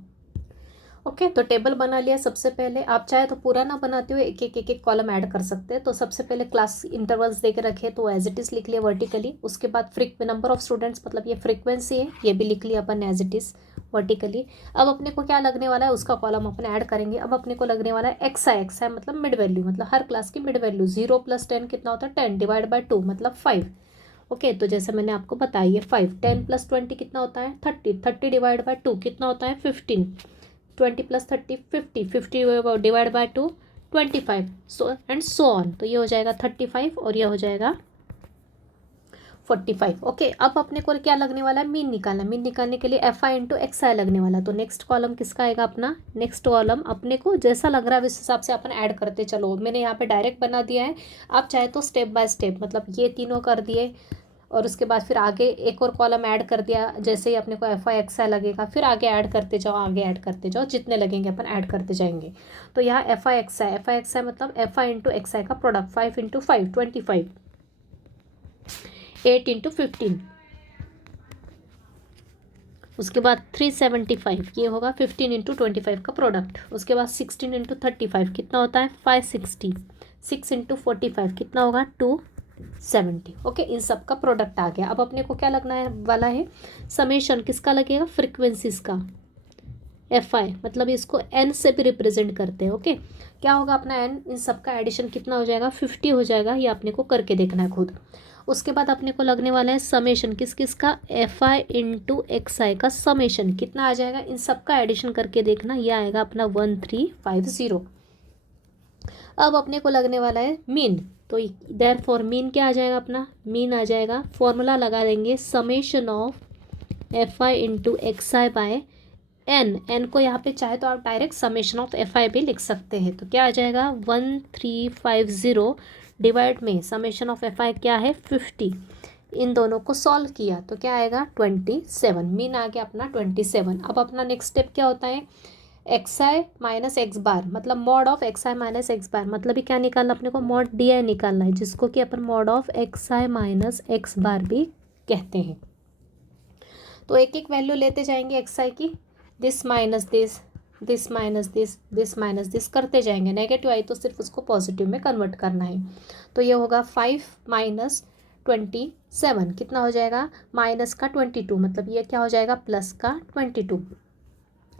ओके, तो टेबल बना लिया। सबसे पहले आप चाहे तो पूरा ना बनाते हुए एक एक कॉलम ऐड कर सकते हैं। तो सबसे पहले क्लास इंटरवल्स देके रखे तो एज इट इज़ लिख लिया वर्टिकली। उसके बाद नंबर ऑफ स्टूडेंट्स मतलब ये फ्रीक्वेंसी है, ये भी लिख लिया अपन एज इट इज़ वर्टिकली। अब अपने को क्या लगने वाला है उसका कॉलम अपन ऐड करेंगे। अब अपने को लगने वाला है एक्स आई मतलब मिड वैल्यू, मतलब हर क्लास की मिड वैल्यू। 0 + 10 कितना होता है 10 डिवाइड बाई 2 मतलब 5। ओके, तो जैसे मैंने आपको बताया 5, 10 + 20 कितना होता है 30, 30 डिवाइड बाई 2 कितना होता है 15, 20 + 30 50, 50 divide by 2 25, so and so on. तो ये हो जाएगा 35 और ये हो जाएगा 45। ओके, अब अपने को क्या लगने वाला है, मीन निकालना। मीन निकालने के लिए F I into x i लगने वाला। तो नेक्स्ट कॉलम किसका आएगा अपना, नेक्स्ट कॉलम अपने को जैसा लग रहा है उस हिसाब से अपन ऐड करते चलो। मैंने यहाँ पे डायरेक्ट बना दिया है, आप चाहे तो स्टेप बाय स्टेप, मतलब ये तीनों कर दिए और उसके बाद फिर आगे एक और कॉलम ऐड कर दिया। जैसे ही अपने को एफ आई एक्स आई लगेगा फिर आगे ऐड करते जाओ, आगे ऐड करते जाओ, जितने लगेंगे अपन ऐड करते जाएंगे। तो यहाँ एफ आई एक्स आई मतलब F I into x i का प्रोडक्ट 5 इंटू 5 25, 8 इंटू 15, उसके बाद 375 ये होगा 15 इंटू 25 का प्रोडक्ट। उसके बाद 16 इंटू 35 कितना होता है 560, 6 इंटू 45 कितना होगा 270। ओके, इन सब का प्रोडक्ट आ गया। अब अपने को क्या लगना है वाला है, समेशन किसका लगेगा, फ्रीक्वेंसीज का। एफ आई मतलब इसको एन से भी रिप्रेजेंट करते हैं। ओके, क्या होगा अपना एन, इन सब का एडिशन कितना हो जाएगा 50 हो जाएगा। ये अपने को करके देखना है खुद। उसके बाद अपने को लगने वाला है समेशन किस किस का, F I into x i का समेशन कितना आ जाएगा, इन सब का एडिशन करके देखना। ये आएगा अपना 1350। अब अपने को लगने वाला है मीन। तो देयरफॉर मीन क्या आ जाएगा अपना, मीन आ जाएगा, फॉर्मूला लगा देंगे summation of F I into x I by N को यहाँ पे चाहे तो आप direct summation of F I भी लिख सकते हैं। तो क्या आ जाएगा 1350 डिवाइड में समेशन ऑफ एफ आई क्या है 50। इन दोनों को सॉल्व किया तो क्या आएगा 27। मीन आ गया अपना 27। अब अपना नेक्स्ट स्टेप क्या होता है एक्स आई माइनस एक्स बार, मतलब mod of x I minus x bar, मतलब ये क्या निकालना अपने को मॉड डी आई निकालना है, जिसको कि अपन mod of x I minus x bar भी कहते हैं। तो एक एक वैल्यू लेते जाएंगे एक्स आई की, this minus this, this minus this, this minus this करते जाएंगे। नेगेटिव आई तो सिर्फ उसको पॉजिटिव में कन्वर्ट करना है। तो ये होगा 5 माइनस 27 कितना हो जाएगा माइनस का 22, मतलब ये क्या हो जाएगा प्लस का 22।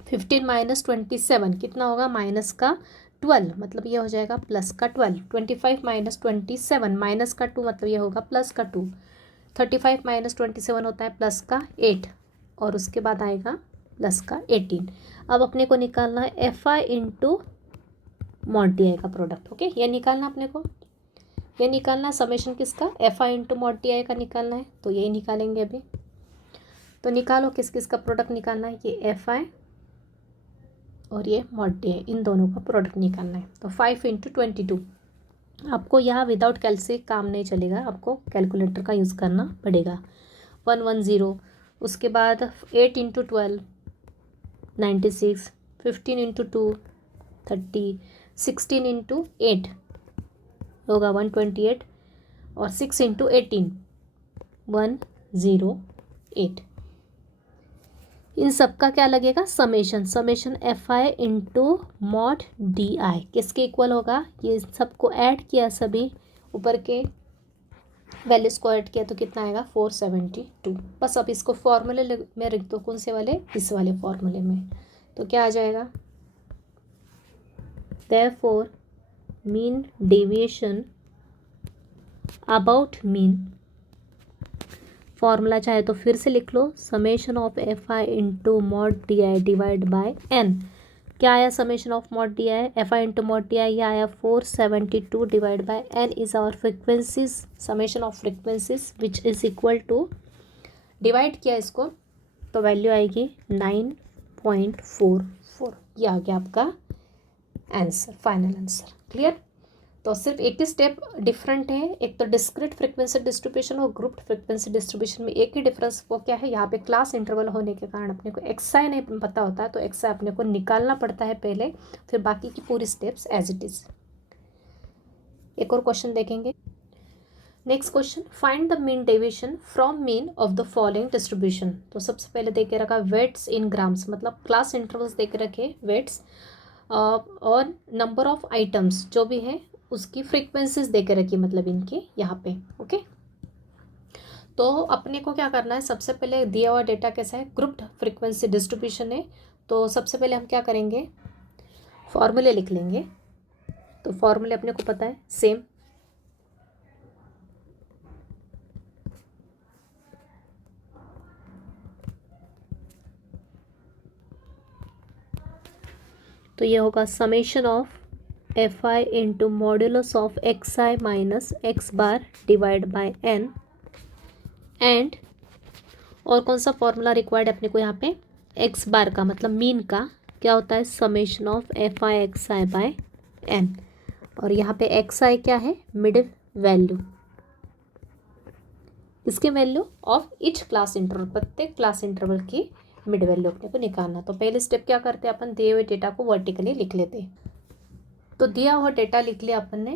15 माइनस 27 कितना होगा माइनस का 12, मतलब ये हो जाएगा प्लस का 12। 25 माइनस 27 माइनस का 2, मतलब ये होगा प्लस का 2। 35 माइनस 27 होता है प्लस का 8 और उसके बाद आएगा प्लस का 18। अब अपने को निकालना है F I into mod D I का प्रोडक्ट। ओके, ये निकालना अपने को, ये निकालना समेशन किसका f I into mod D I का निकालना है। तो यही निकालेंगे अभी। तो निकालो किस किस का प्रोडक्ट निकालना है, ये एफ आई और ये मॉड डी आई, इन दोनों का प्रोडक्ट निकालना है। तो 5 इंटू 22। आपको यहाँ विदाउट कैलसी काम नहीं चलेगा, आपको कैलकुलेटर का यूज़ करना पड़ेगा। 110, उसके बाद 8 इंटू 12 96, 15 इंटू 2 30, 16 इंटू 8 होगा 128 और 6 इंटू 18 108। इन सब का क्या लगेगा summation, summation F I into mod D I किसके इक्वल होगा, ये सबको ऐड किया सभी ऊपर के वैल्यूज को ऐड किया तो कितना आएगा 472। बस अब इसको फॉर्मूले में रख दो, कौन से वाले इस वाले फॉर्मूले में। तो क्या आ जाएगा therefore mean deviation about mean, formula चाहे तो फिर से लिख लो, summation of F I into mod D I divide by n. क्या आया summation of mod D i f I into mod D i, ये आया 472 divide by N is our frequencies, summation of frequencies which is equal to, divide किया इसको तो value आएगी 9.44। ये आ गया आपका आंसर, फाइनल आंसर। क्लियर। तो सिर्फ एक ही स्टेप डिफरेंट है, एक तो डिस्क्रीट फ्रिक्वेंसी डिस्ट्रीब्यूशन और ग्रुप्ड फ्रिक्वेंसी डिस्ट्रीब्यूशन में एक ही डिफरेंस, वो क्या है यहाँ पे क्लास इंटरवल होने के कारण अपने को एक्सआई नहीं पता होता, तो एक्सआई अपने को निकालना पड़ता है पहले, फिर बाकी की पूरी स्टेप्स एज इट इज। एक और क्वेश्चन देखेंगे। Next question, find the mean deviation from mean of the following distribution. तो सबसे पहले दे के रखा वेट्स इन ग्राम्स, मतलब क्लास इंटरवल्स दे के रखे वेट्स और नंबर ऑफ आइटम्स जो भी है उसकी फ्रीक्वेंसीज दे के रखी, मतलब इनके यहाँ पे। ओके, तो अपने को क्या करना है, सबसे पहले दिया हुआ डेटा कैसा है ग्रुप्ड फ्रीक्वेंसी डिस्ट्रीब्यूशन है। तो सबसे पहले हम क्या करेंगे फॉर्मूले लिख लेंगे। तो फॉर्मूले अपने को पता है सेम, तो ये होगा summation of F I into modulus of x I minus x bar divide by N and, और कौन सा फॉर्मूला रिक्वायर्ड अपने को यहाँ पे एक्स बार का, मतलब मीन का क्या होता है summation of F I x I by N, और यहाँ पे एक्स आई क्या है मिड वैल्यू, इसके value of each class interval, प्रत्येक क्लास इंटरवल की मिड वैल्यू अपने को निकालना। तो पहले स्टेप क्या करते हैं अपन दिए हुए डेटा को वर्टिकली लिख लेते हैं। तो दिया हुआ डेटा लिख लिया अपन ने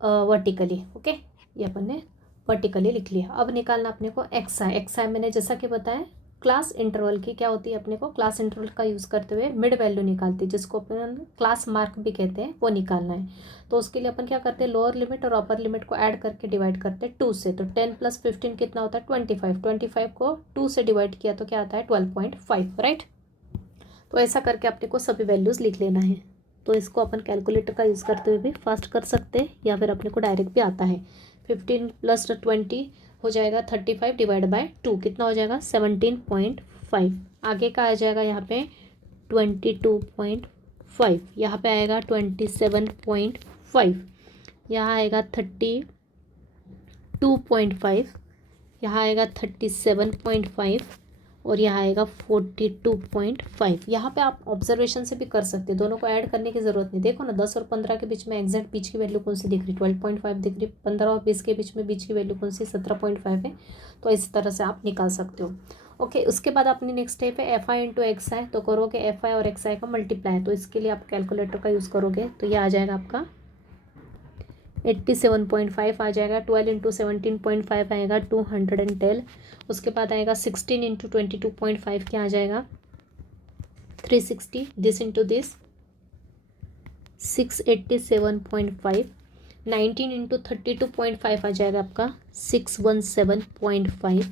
वर्टिकली। ओके, ये अपन ने वर्टिकली लिख लिया। अब निकालना अपने को एक्स आई। एक्स आई मैंने जैसा कि बताया क्लास इंटरवल की क्या होती है, अपने को क्लास इंटरवल का यूज़ करते हुए मिड वैल्यू निकालती है, जिसको अपन क्लास मार्क भी कहते हैं, वो निकालना है। तो उसके लिए अपन क्या करते हैं लोअर लिमिट और अपर लिमिट को ऐड करके डिवाइड करते हैं 2 से। तो 10 + 15 कितना होता है 25। 25 को 2 से डिवाइड किया तो क्या आता है 12.5, राइट। तो ऐसा करके अपने को सभी वैल्यूज़ लिख लेना है। तो इसको अपन कैलकुलेटर का यूज़ करते हुए भी फास्ट कर सकते हैं, या फिर अपने को डायरेक्ट भी आता है। 15 + 20 हो जाएगा 35 डिवाइड बाय 2 कितना हो जाएगा 17.5। आगे का आ जाएगा यहाँ पे 22.5, यहाँ पे आएगा 27.5, यहाँ आएगा 32.5, यहाँ आएगा 37.5 और यहाँ आएगा 42.5। यहाँ पे आप ऑब्जर्वेशन से भी कर सकते हैं, दोनों को ऐड करने की ज़रूरत नहीं। देखो ना 10 और 15 के बीच में एग्जैक्ट बीच की वैल्यू कौन सी दिख रही, 12.5 दिख रही। 15 और 20 के बीच में बीच की वैल्यू कौन सी, 17.5 है। तो इस तरह से आप निकाल सकते हो। ओके, उसके बाद अपनी नेक्स्ट स्टेप है एफ आई इंटू एक्स आई। तो करोगे एफ आई और एक्स आई का मल्टीप्लाई, तो इसके लिए आप कैलकुलेटर का यूज़ करोगे। तो ये आ जाएगा आपका 87.5 आ जाएगा। 12 इंटू 17.5 आएगा 210। उसके बाद आएगा 16 इंटू 22.5 क्या आ जाएगा 360। This into this 687.5। 19 इंटू 32.5 आ जाएगा आपका 617.5।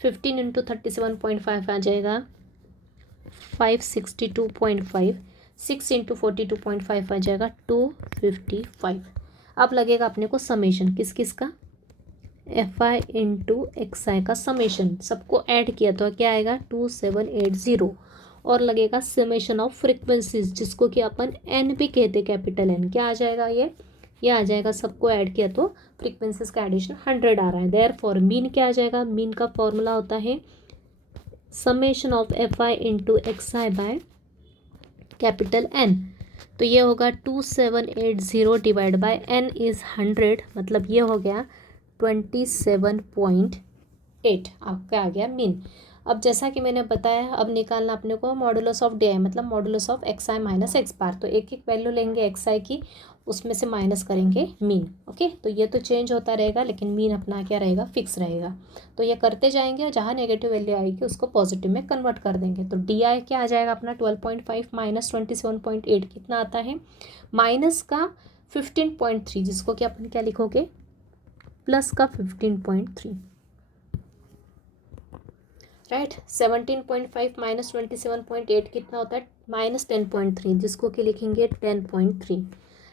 15 इंटू 37.5 आ जाएगा 562.5। 6 इंटू 42.5 आ जाएगा 255। अब लगेगा अपने को समेशन किस किस का, F I into x i का समेशन, सबको ऐड किया तो क्या आएगा 2780। और लगेगा समेशन ऑफ फ्रीक्वेंसीज जिसको कि अपन एन भी कहते, कैपिटल एन। क्या आ जाएगा ये आ जाएगा, सबको ऐड किया तो फ्रीक्वेंसीज का एडिशन 100 आ रहा है। देयरफॉर मीन क्या आ जाएगा, मीन का फॉर्मूला होता है summation of F I into x I by capital N. तो ये होगा 2780 डिवाइड बाय एन इज़ 100, मतलब ये हो गया 27.8 आपका आ गया मीन। अब जैसा कि मैंने बताया, अब निकालना अपने को मॉडुलस ऑफ डी आई, मतलब modulus of x I minus x bar. तो एक एक वैल्यू लेंगे एक्स आई की, उसमें से माइनस करेंगे मीन। ओके, तो ये तो चेंज होता रहेगा लेकिन मीन अपना क्या रहेगा, फिक्स रहेगा। तो ये करते जाएंगे और जहाँ नेगेटिव वैल्यू आएगी उसको पॉजिटिव में कन्वर्ट कर देंगे। तो डी आई क्या आ जाएगा अपना 12.5 माइनस 27.8 कितना आता है, माइनस का 15.3, जिसको कि अपन क्या लिखोगे प्लस का 15.3, राइट। 17.5 माइनस 27.8 कितना होता है, माइनस 10.3, जिसको कि लिखेंगे 10.3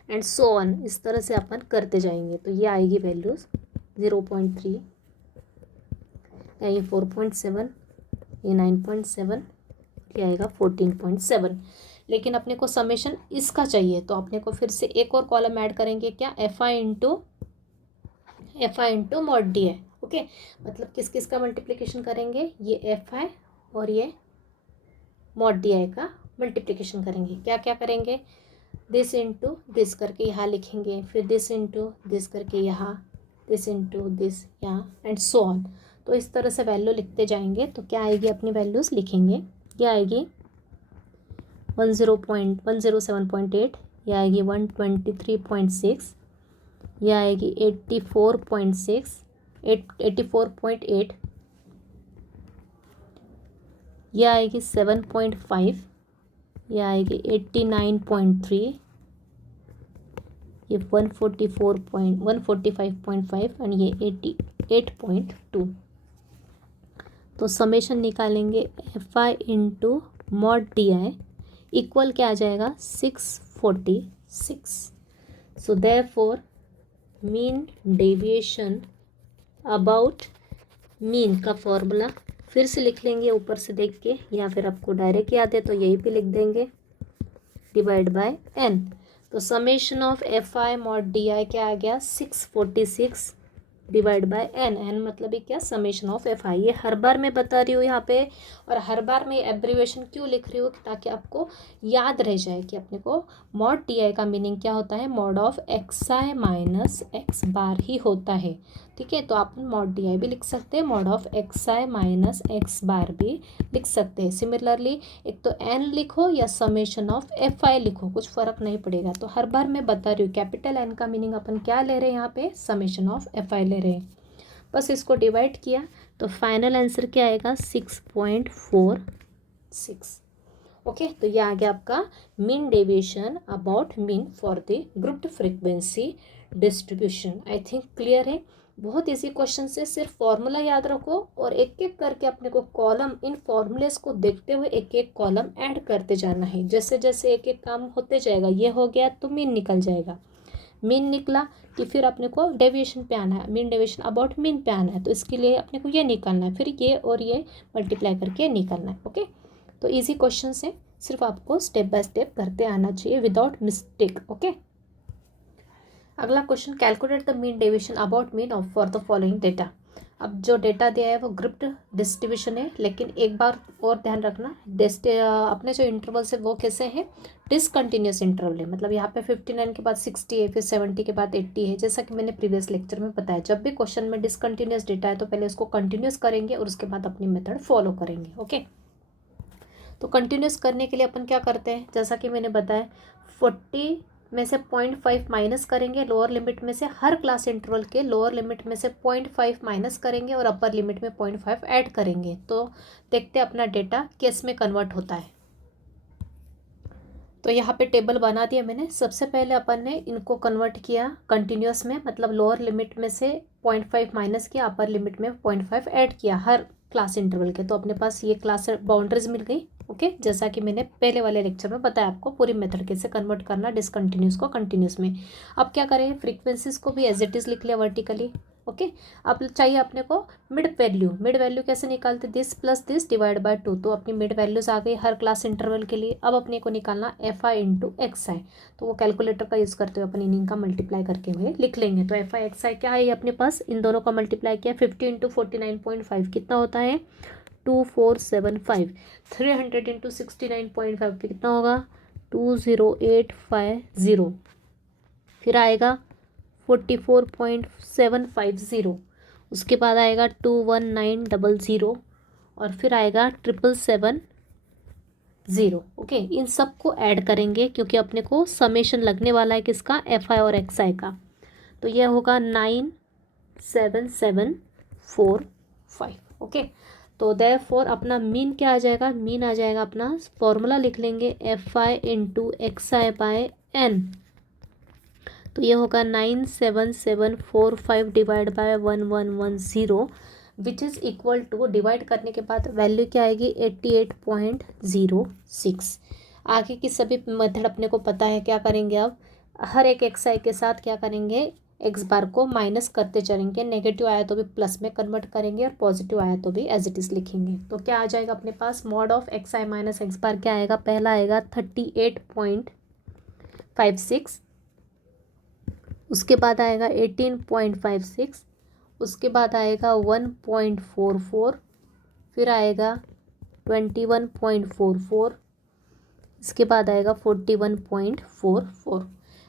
एंड सो ऑन। इस तरह से अपन करते जाएंगे। तो ये आएगी वैल्यूज़ 0.3, ये 4.7, ये 9.7, ये आएगा 14.7। लेकिन अपने को समेशन इसका चाहिए तो अपने को फिर से एक और कॉलम ऐड करेंगे, क्या, F I into mod D I. Okay, मतलब किस किस का मल्टीप्लिकेशन करेंगे, ये एफ आई और ये मॉड डी आई का मल्टीप्लिकेशन करेंगे। क्या क्या करेंगे, दिस इंटू दिस करके यहाँ लिखेंगे, फिर दिस इंटू दिस करके यहाँ, दिस इंटू दिस यहाँ एंड सो ऑन। तो इस तरह से वैल्यू लिखते जाएंगे। तो क्या आएगी, अपनी वैल्यूज़ लिखेंगे। ये आएगी 107.8, ये आएगी 123.6, ये आएगी 84.6, 84.8, ये आएगी 7.5, ये आएगी 89.3, ये 145.5 एंड ये 88.2। तो समेशन निकालेंगे F I into mod D I equal क्या आ जाएगा 646। सो therefore mean deviation about, mean का फॉर्मूला फिर से लिख लेंगे ऊपर से देख के, या फिर आपको डायरेक्ट याद है तो यही भी लिख देंगे, डिवाइड बाय एन। तो summation of F I mod D I क्या आ गया 646 डिवाइड बाय एन। एन मतलब ये क्या, समेशन ऑफ एफ आई। ये हर बार मैं बता रही हूँ यहाँ पे, और हर बार मैं एब्रीवेशन क्यों लिख रही हूँ, ताकि आपको याद रह जाए कि अपने को मॉड डी आई का मीनिंग क्या होता है, mod of x I minus x bar ही होता है। ठीक है, तो आप मॉड डी आई भी लिख सकते हैं, mod of x I minus x bar भी लिख सकते हैं। सिमिलरली एक तो एन लिखो या समेशन ऑफ एफ आई लिखो, कुछ फ़र्क नहीं पड़ेगा। तो हर बार मैं बता रही हूँ कैपिटल एन का मीनिंग अपन क्या ले रहे हैं, यहाँ पे समेशन ऑफ एफ आई ले रहे हैं। बस इसको डिवाइड किया तो फाइनल आंसर क्या आएगा 6.46। ओके, तो ये आ गया आपका mean deviation about mean for the grouped frequency distribution. I think clear है। बहुत इजी क्वेश्चन से, सिर्फ फॉर्मूला याद रखो और एक एक करके अपने को कॉलम, इन फॉर्मूलेस को देखते हुए एक एक कॉलम ऐड करते जाना है। जैसे जैसे एक एक काम होते जाएगा, ये हो गया तो मीन निकल जाएगा, मीन निकला कि फिर अपने को डेविएशन पे आना है, मीन डेविएशन अबाउट मीन पे आना है। तो इसके लिए अपने को ये निकालना है, फिर ये और ये मल्टीप्लाई करके निकालना है। ओके, तो इजी क्वेश्चन है, सिर्फ आपको स्टेप बाय स्टेप करते आना चाहिए विदाउट मिस्टेक। ओके, अगला question, calculate the mean deviation about mean of for the following data. अब जो डेटा दिया है वो ग्रुप्ड डिस्ट्रीब्यूशन है, लेकिन एक बार और ध्यान रखना अपने जो इंटरवल्स है वो कैसे हैं, डिसकंटिन्यूस इंटरवल है। मतलब यहाँ पे 59 के बाद 60 है, फिर 70 के बाद 80 है। जैसा कि मैंने प्रीवियस लेक्चर में बताया, जब भी क्वेश्चन में डिसकंटिन्यूस डेटा है तो पहले उसको कंटिन्यूस करेंगे और उसके बाद अपनी मेथड फॉलो करेंगे। ओके, तो कंटिन्यूस करने के लिए अपन क्या करते हैं, जैसा कि मैंने बताया 40 में से 0.5 माइनस करेंगे, लोअर लिमिट में से हर क्लास इंटरवल के लोअर लिमिट में से 0.5 माइनस करेंगे और अपर लिमिट में 0.5 ऐड करेंगे। तो देखते हैं अपना डेटा किस में कन्वर्ट होता है। तो यहाँ पे टेबल बना दिया मैंने। सबसे पहले अपन ने इनको कन्वर्ट किया कंटिन्यूस में, मतलब लोअर लिमिट में से 0.5 माइनस किया, अपर लिमिट में 0.5 ऐड किया हर क्लास इंटरवल के। तो अपने पास ये क्लास बाउंड्रीज मिल गई। ओके, जैसा कि मैंने पहले वाले लेक्चर में बताया आपको पूरी मेथड कैसे कन्वर्ट करना डिसकंटिन्यूस को कंटिन्यूस में। अब क्या करें, फ्रीक्वेंसीज को भी एज इट इज़ लिख लिया वर्टिकली। ओके, अब चाहिए अपने को मिड वैल्यू। मिड वैल्यू कैसे निकालते, this plus this divide by 2। तो अपनी मिड वैल्यूज आ गई हर क्लास इंटरवल के लिए। अब अपने को निकालना एफ आई इंटू एक्स आई। तो वो कैलकुलेटर का यूज़ करते हुए अपन इनिंग का मल्टीप्लाई करके हुए लिख लेंगे। तो एफ आई एक्स आई क्या है, ये अपने पास इन दोनों का मल्टीप्लाई किया। 50 इंटू 49.5 कितना होता है, 2475। 300 इंटू 69.5 कितना होगा, 20850। फिर आएगा 44.750। उसके बाद आएगा 21900 और फिर आएगा 7770। ओके, इन सब को ऐड करेंगे क्योंकि अपने को समेशन लगने वाला है किसका, एफ आई और एक्स आई का। तो यह होगा 97745। ओके, तो देयरफॉर अपना मीन क्या आ जाएगा, मीन आ जाएगा अपना, फॉर्मूला लिख लेंगे F I into x I by N. तो ये होगा 97745 divide by 1110, which is equal to, divide करने के बाद वैल्यू क्या आएगी, 88.06। आगे की सभी मेथड अपने को पता है। क्या करेंगे, अब हर एक एक्स आई के साथ क्या करेंगे, एक्स बार को माइनस करते चलेंगे। नेगेटिव आया तो भी प्लस में कन्वर्ट करेंगे और पॉजिटिव आया तो भी एज इट इज़ लिखेंगे। तो क्या आ जाएगा अपने पास, mod of x I minus x bar क्या आएगा, पहला आएगा 38.56, उसके बाद आएगा 18.56, उसके बाद आएगा 1.44, फिर आएगा 21.44, इसके बाद आएगा 41.44।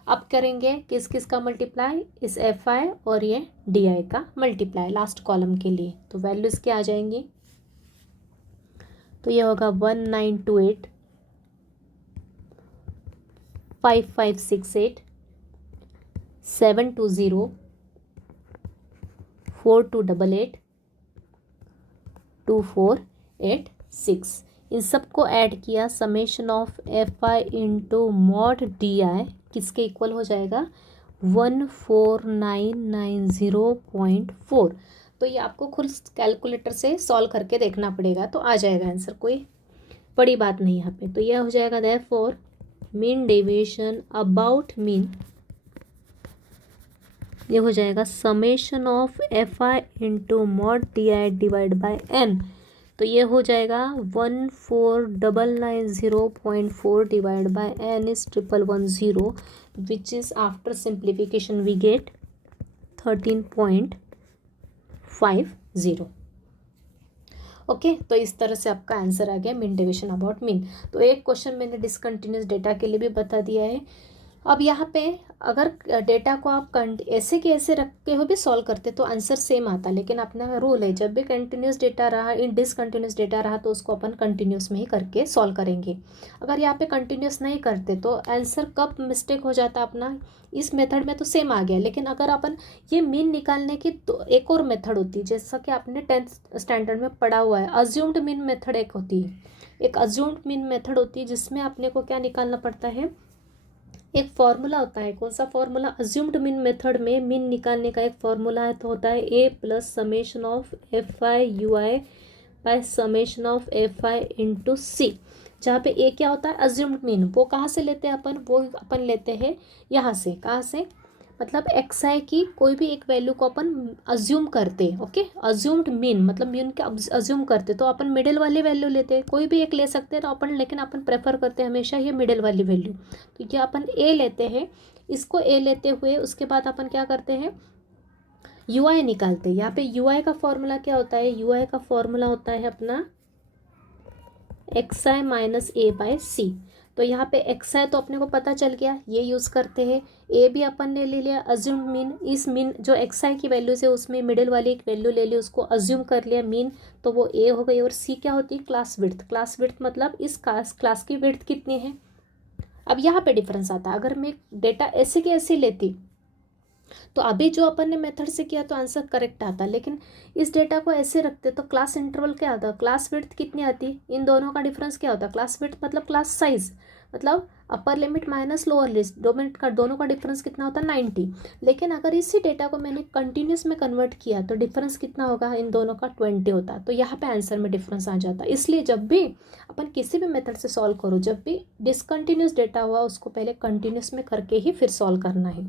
अब करेंगे किस किस का मल्टीप्लाई, इस एफ आई और ये डी आई का मल्टीप्लाई लास्ट कॉलम के लिए। तो वैल्यूज़ क्या आ जाएंगी, तो ये होगा 1928, 5568, 720, 4288, 2486। इन सबको ऐड किया, summation of F I into mod D I किसके इक्वल हो जाएगा, 14990.4। तो ये आपको खुद कैलकुलेटर से सॉल्व करके देखना पड़ेगा, तो आ जाएगा आंसर, कोई बड़ी बात नहीं यहाँ पे। तो यह हो जाएगा therefore mean deviation about mean, ये हो जाएगा summation of F I into mod D I divide by N. तो ये हो जाएगा 14990.4 divide by N is 1110, which is after simplification we get 13.50। Okay, तो इस तरह से आपका आंसर आ गया मीन डेविएशन अबाउट मीन। तो एक क्वेश्चन मैंने डिसकंटिन्यूस डेटा के लिए भी बता दिया है। अब यहाँ पे अगर डेटा को आप ऐसे के ऐसे रख के हो भी सॉल्व करते तो आंसर सेम आता, लेकिन अपना रूल है जब भी कंटिन्यूस डेटा रहा, इन डिसकंटिन्यूस डेटा रहा तो उसको अपन कंटिन्यूस में ही करके सॉल्व करेंगे। अगर यहाँ पे कंटिन्यूस नहीं करते तो आंसर कब मिस्टेक हो जाता अपना, इस मेथड में तो सेम आ गया, लेकिन अगर अपन ये मीन निकालने की तो एक और मेथड होती है, जैसा कि आपने 10th स्टैंडर्ड में पढ़ा हुआ है, अज्यूम्ड मीन मेथड एक होती है। एक अज्यूम्ड मीन मेथड होती है जिसमें अपने को क्या निकालना पड़ता है, एक फॉर्मूला होता है। कौन सा फॉर्मूला, अज्यूम्ड मीन मेथड में मीन निकालने का एक फॉर्मूला है, तो होता है a plus summation of F i u i by summation of F I into c. जहाँ पे ए क्या होता है, अज्यूम्ड मीन, वो कहाँ से लेते हैं अपन, वो अपन लेते हैं यहाँ से, कहाँ से, मतलब एक्स आई की कोई भी एक वैल्यू को अपन अज्यूम करते, ओके, अज्यूम्ड मीन मतलब मीन के अज्यूम करते, तो अपन मिडिल वाली वैल्यू लेते हैं, कोई भी एक ले सकते हैं तो अपन, लेकिन अपन प्रेफर करते हैं हमेशा ये मिडिल वाली वैल्यू। तो ये अपन ए लेते हैं, इसको ए लेते हुए उसके बाद अपन क्या करते हैं, UI निकालते हैं। यहाँ पे UI का फॉर्मूला क्या होता है, UI का फॉर्मूला होता है अपना xi माइनस ए बाय सी। तो यहाँ पे xi तो अपने को पता चल गया, ये यूज़ करते हैं। ए भी अपन ने ले लिया, अज्यूम मीन, इस मीन जो xi की वैल्यूज है उसमें मिडिल वाली एक वैल्यू ले ली, उसको अज्यूम कर लिया मीन, तो वो ए हो गई। और सी क्या होती है, क्लास विड्थ। क्लास विड्थ मतलब इस क्लास की विड्थ कितनी है। अब यहाँ पे डिफरेंस आता है, अगर मैं डेटा ऐसे के ऐसे लेती तो अभी जो अपन ने मेथड से किया तो आंसर करेक्ट आता, लेकिन इस डेटा को ऐसे रखते तो क्लास इंटरवल क्या आता, क्लास विड्थ कितनी आती, इन दोनों का डिफरेंस क्या होता, क्लास विड्थ मतलब क्लास साइज, मतलब upper limit minus lower list, दोनों का डिफरेंस कितना होता है 90। लेकिन अगर इसी डेटा को मैंने कंटिन्यूस में कन्वर्ट किया तो डिफरेंस कितना होगा, इन दोनों का 20 होता। तो यहाँ पे आंसर में डिफरेंस आ जाता। इसलिए जब भी अपन किसी भी मेथड से सॉल्व करो, जब भी डिसकंटिन्यूस डेटा हुआ उसको पहले कंटिन्यूस में करके ही फिर सॉल्व करना है।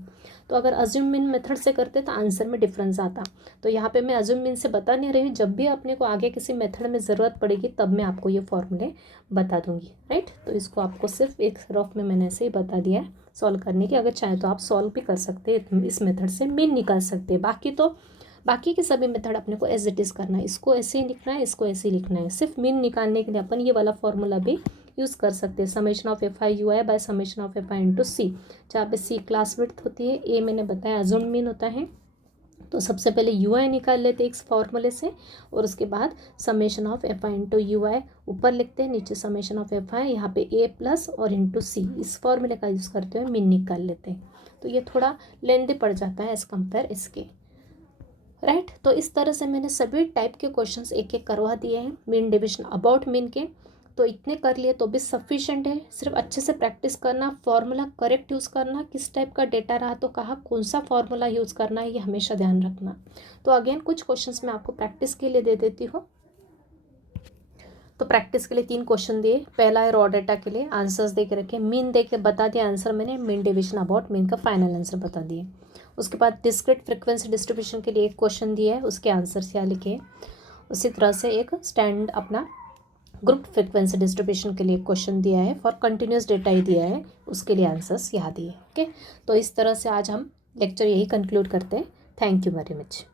तो अगर अज्यूम मीन मेथड से करते तो आंसर में डिफरेंस आता। तो यहाँ पे मैं अज्यूम मीन से बता नहीं रही हूँ, जब भी अपने को आगे किसी मेथड में ज़रूरत पड़ेगी तब मैं आपको ये फॉर्मूले बता दूंगी, राइट। तो इसको आपको सिर्फ एक रफ में मैंने ऐसे ही बता दिया है सॉल्व करने की। अगर चाहे तो आप सॉल्व भी कर सकते हैं, इस मेथड से मीन निकाल सकते हैं। बाकी के सभी मेथड अपने को एज इट इज़ करना है, इसको ऐसे ही लिखना है, इसको ऐसे ही लिखना है। सिर्फ मीन निकालने के लिए अपन ये वाला फॉर्मूला भी यूज़ कर सकते हैं, summation of F i u i by summation of F I into c, जहाँ पे सी क्लास विड्थ होती है, ए मैंने बताया अज्यूम्ड मीन होता है। तो सबसे पहले यू आई निकाल लेते हैं इस फॉर्मूले से, और उसके बाद summation of F I into u i ऊपर लिखते हैं, नीचे समेशन ऑफ एफ आई, यहाँ पे ए प्लस और इंटू सी, इस फॉर्मूले का यूज़ करते हुए मीन निकाल लेते हैं। तो ये थोड़ा लेंदी पड़ जाता है एज़ कम्पेयर इसके, राइट। तो इस तरह से मैंने सभी टाइप के क्वेश्चंस एक एक करवा दिए हैं मीन डिवीजन अबाउट मीन के। तो इतने कर लिए तो भी सफिशेंट है, सिर्फ अच्छे से प्रैक्टिस करना, फॉर्मूला करेक्ट यूज़ करना, किस टाइप का डेटा रहा तो कहाँ कौन सा फॉर्मूला यूज़ करना है, ये हमेशा ध्यान रखना। तो अगेन कुछ क्वेश्चंस मैं आपको प्रैक्टिस के लिए दे देती हूँ। तो प्रैक्टिस के लिए 3 क्वेश्चन दिए। पहला है रॉ डेटा के लिए, आंसर्स दे के रखे, मीन दे के बता दिया आंसर मैंने, मीन डिवीजन अबाउट मीन का फाइनल आंसर बता दिए। उसके बाद डिस्क्रीट फ्रीक्वेंसी डिस्ट्रीब्यूशन के लिए एक क्वेश्चन दिया है, उसके आंसर्स यहाँ लिखे। उसी तरह से एक स्टैंड अपना ग्रुप फ्रीक्वेंसी डिस्ट्रीब्यूशन के लिए क्वेश्चन दिया है, फॉर कंटिन्यूस डेटा ही दिया है, उसके लिए आंसर्स यहाँ दिए। ओके, तो इस तरह से आज हम लेक्चर यही कंक्लूड करते हैं। Thank you very much.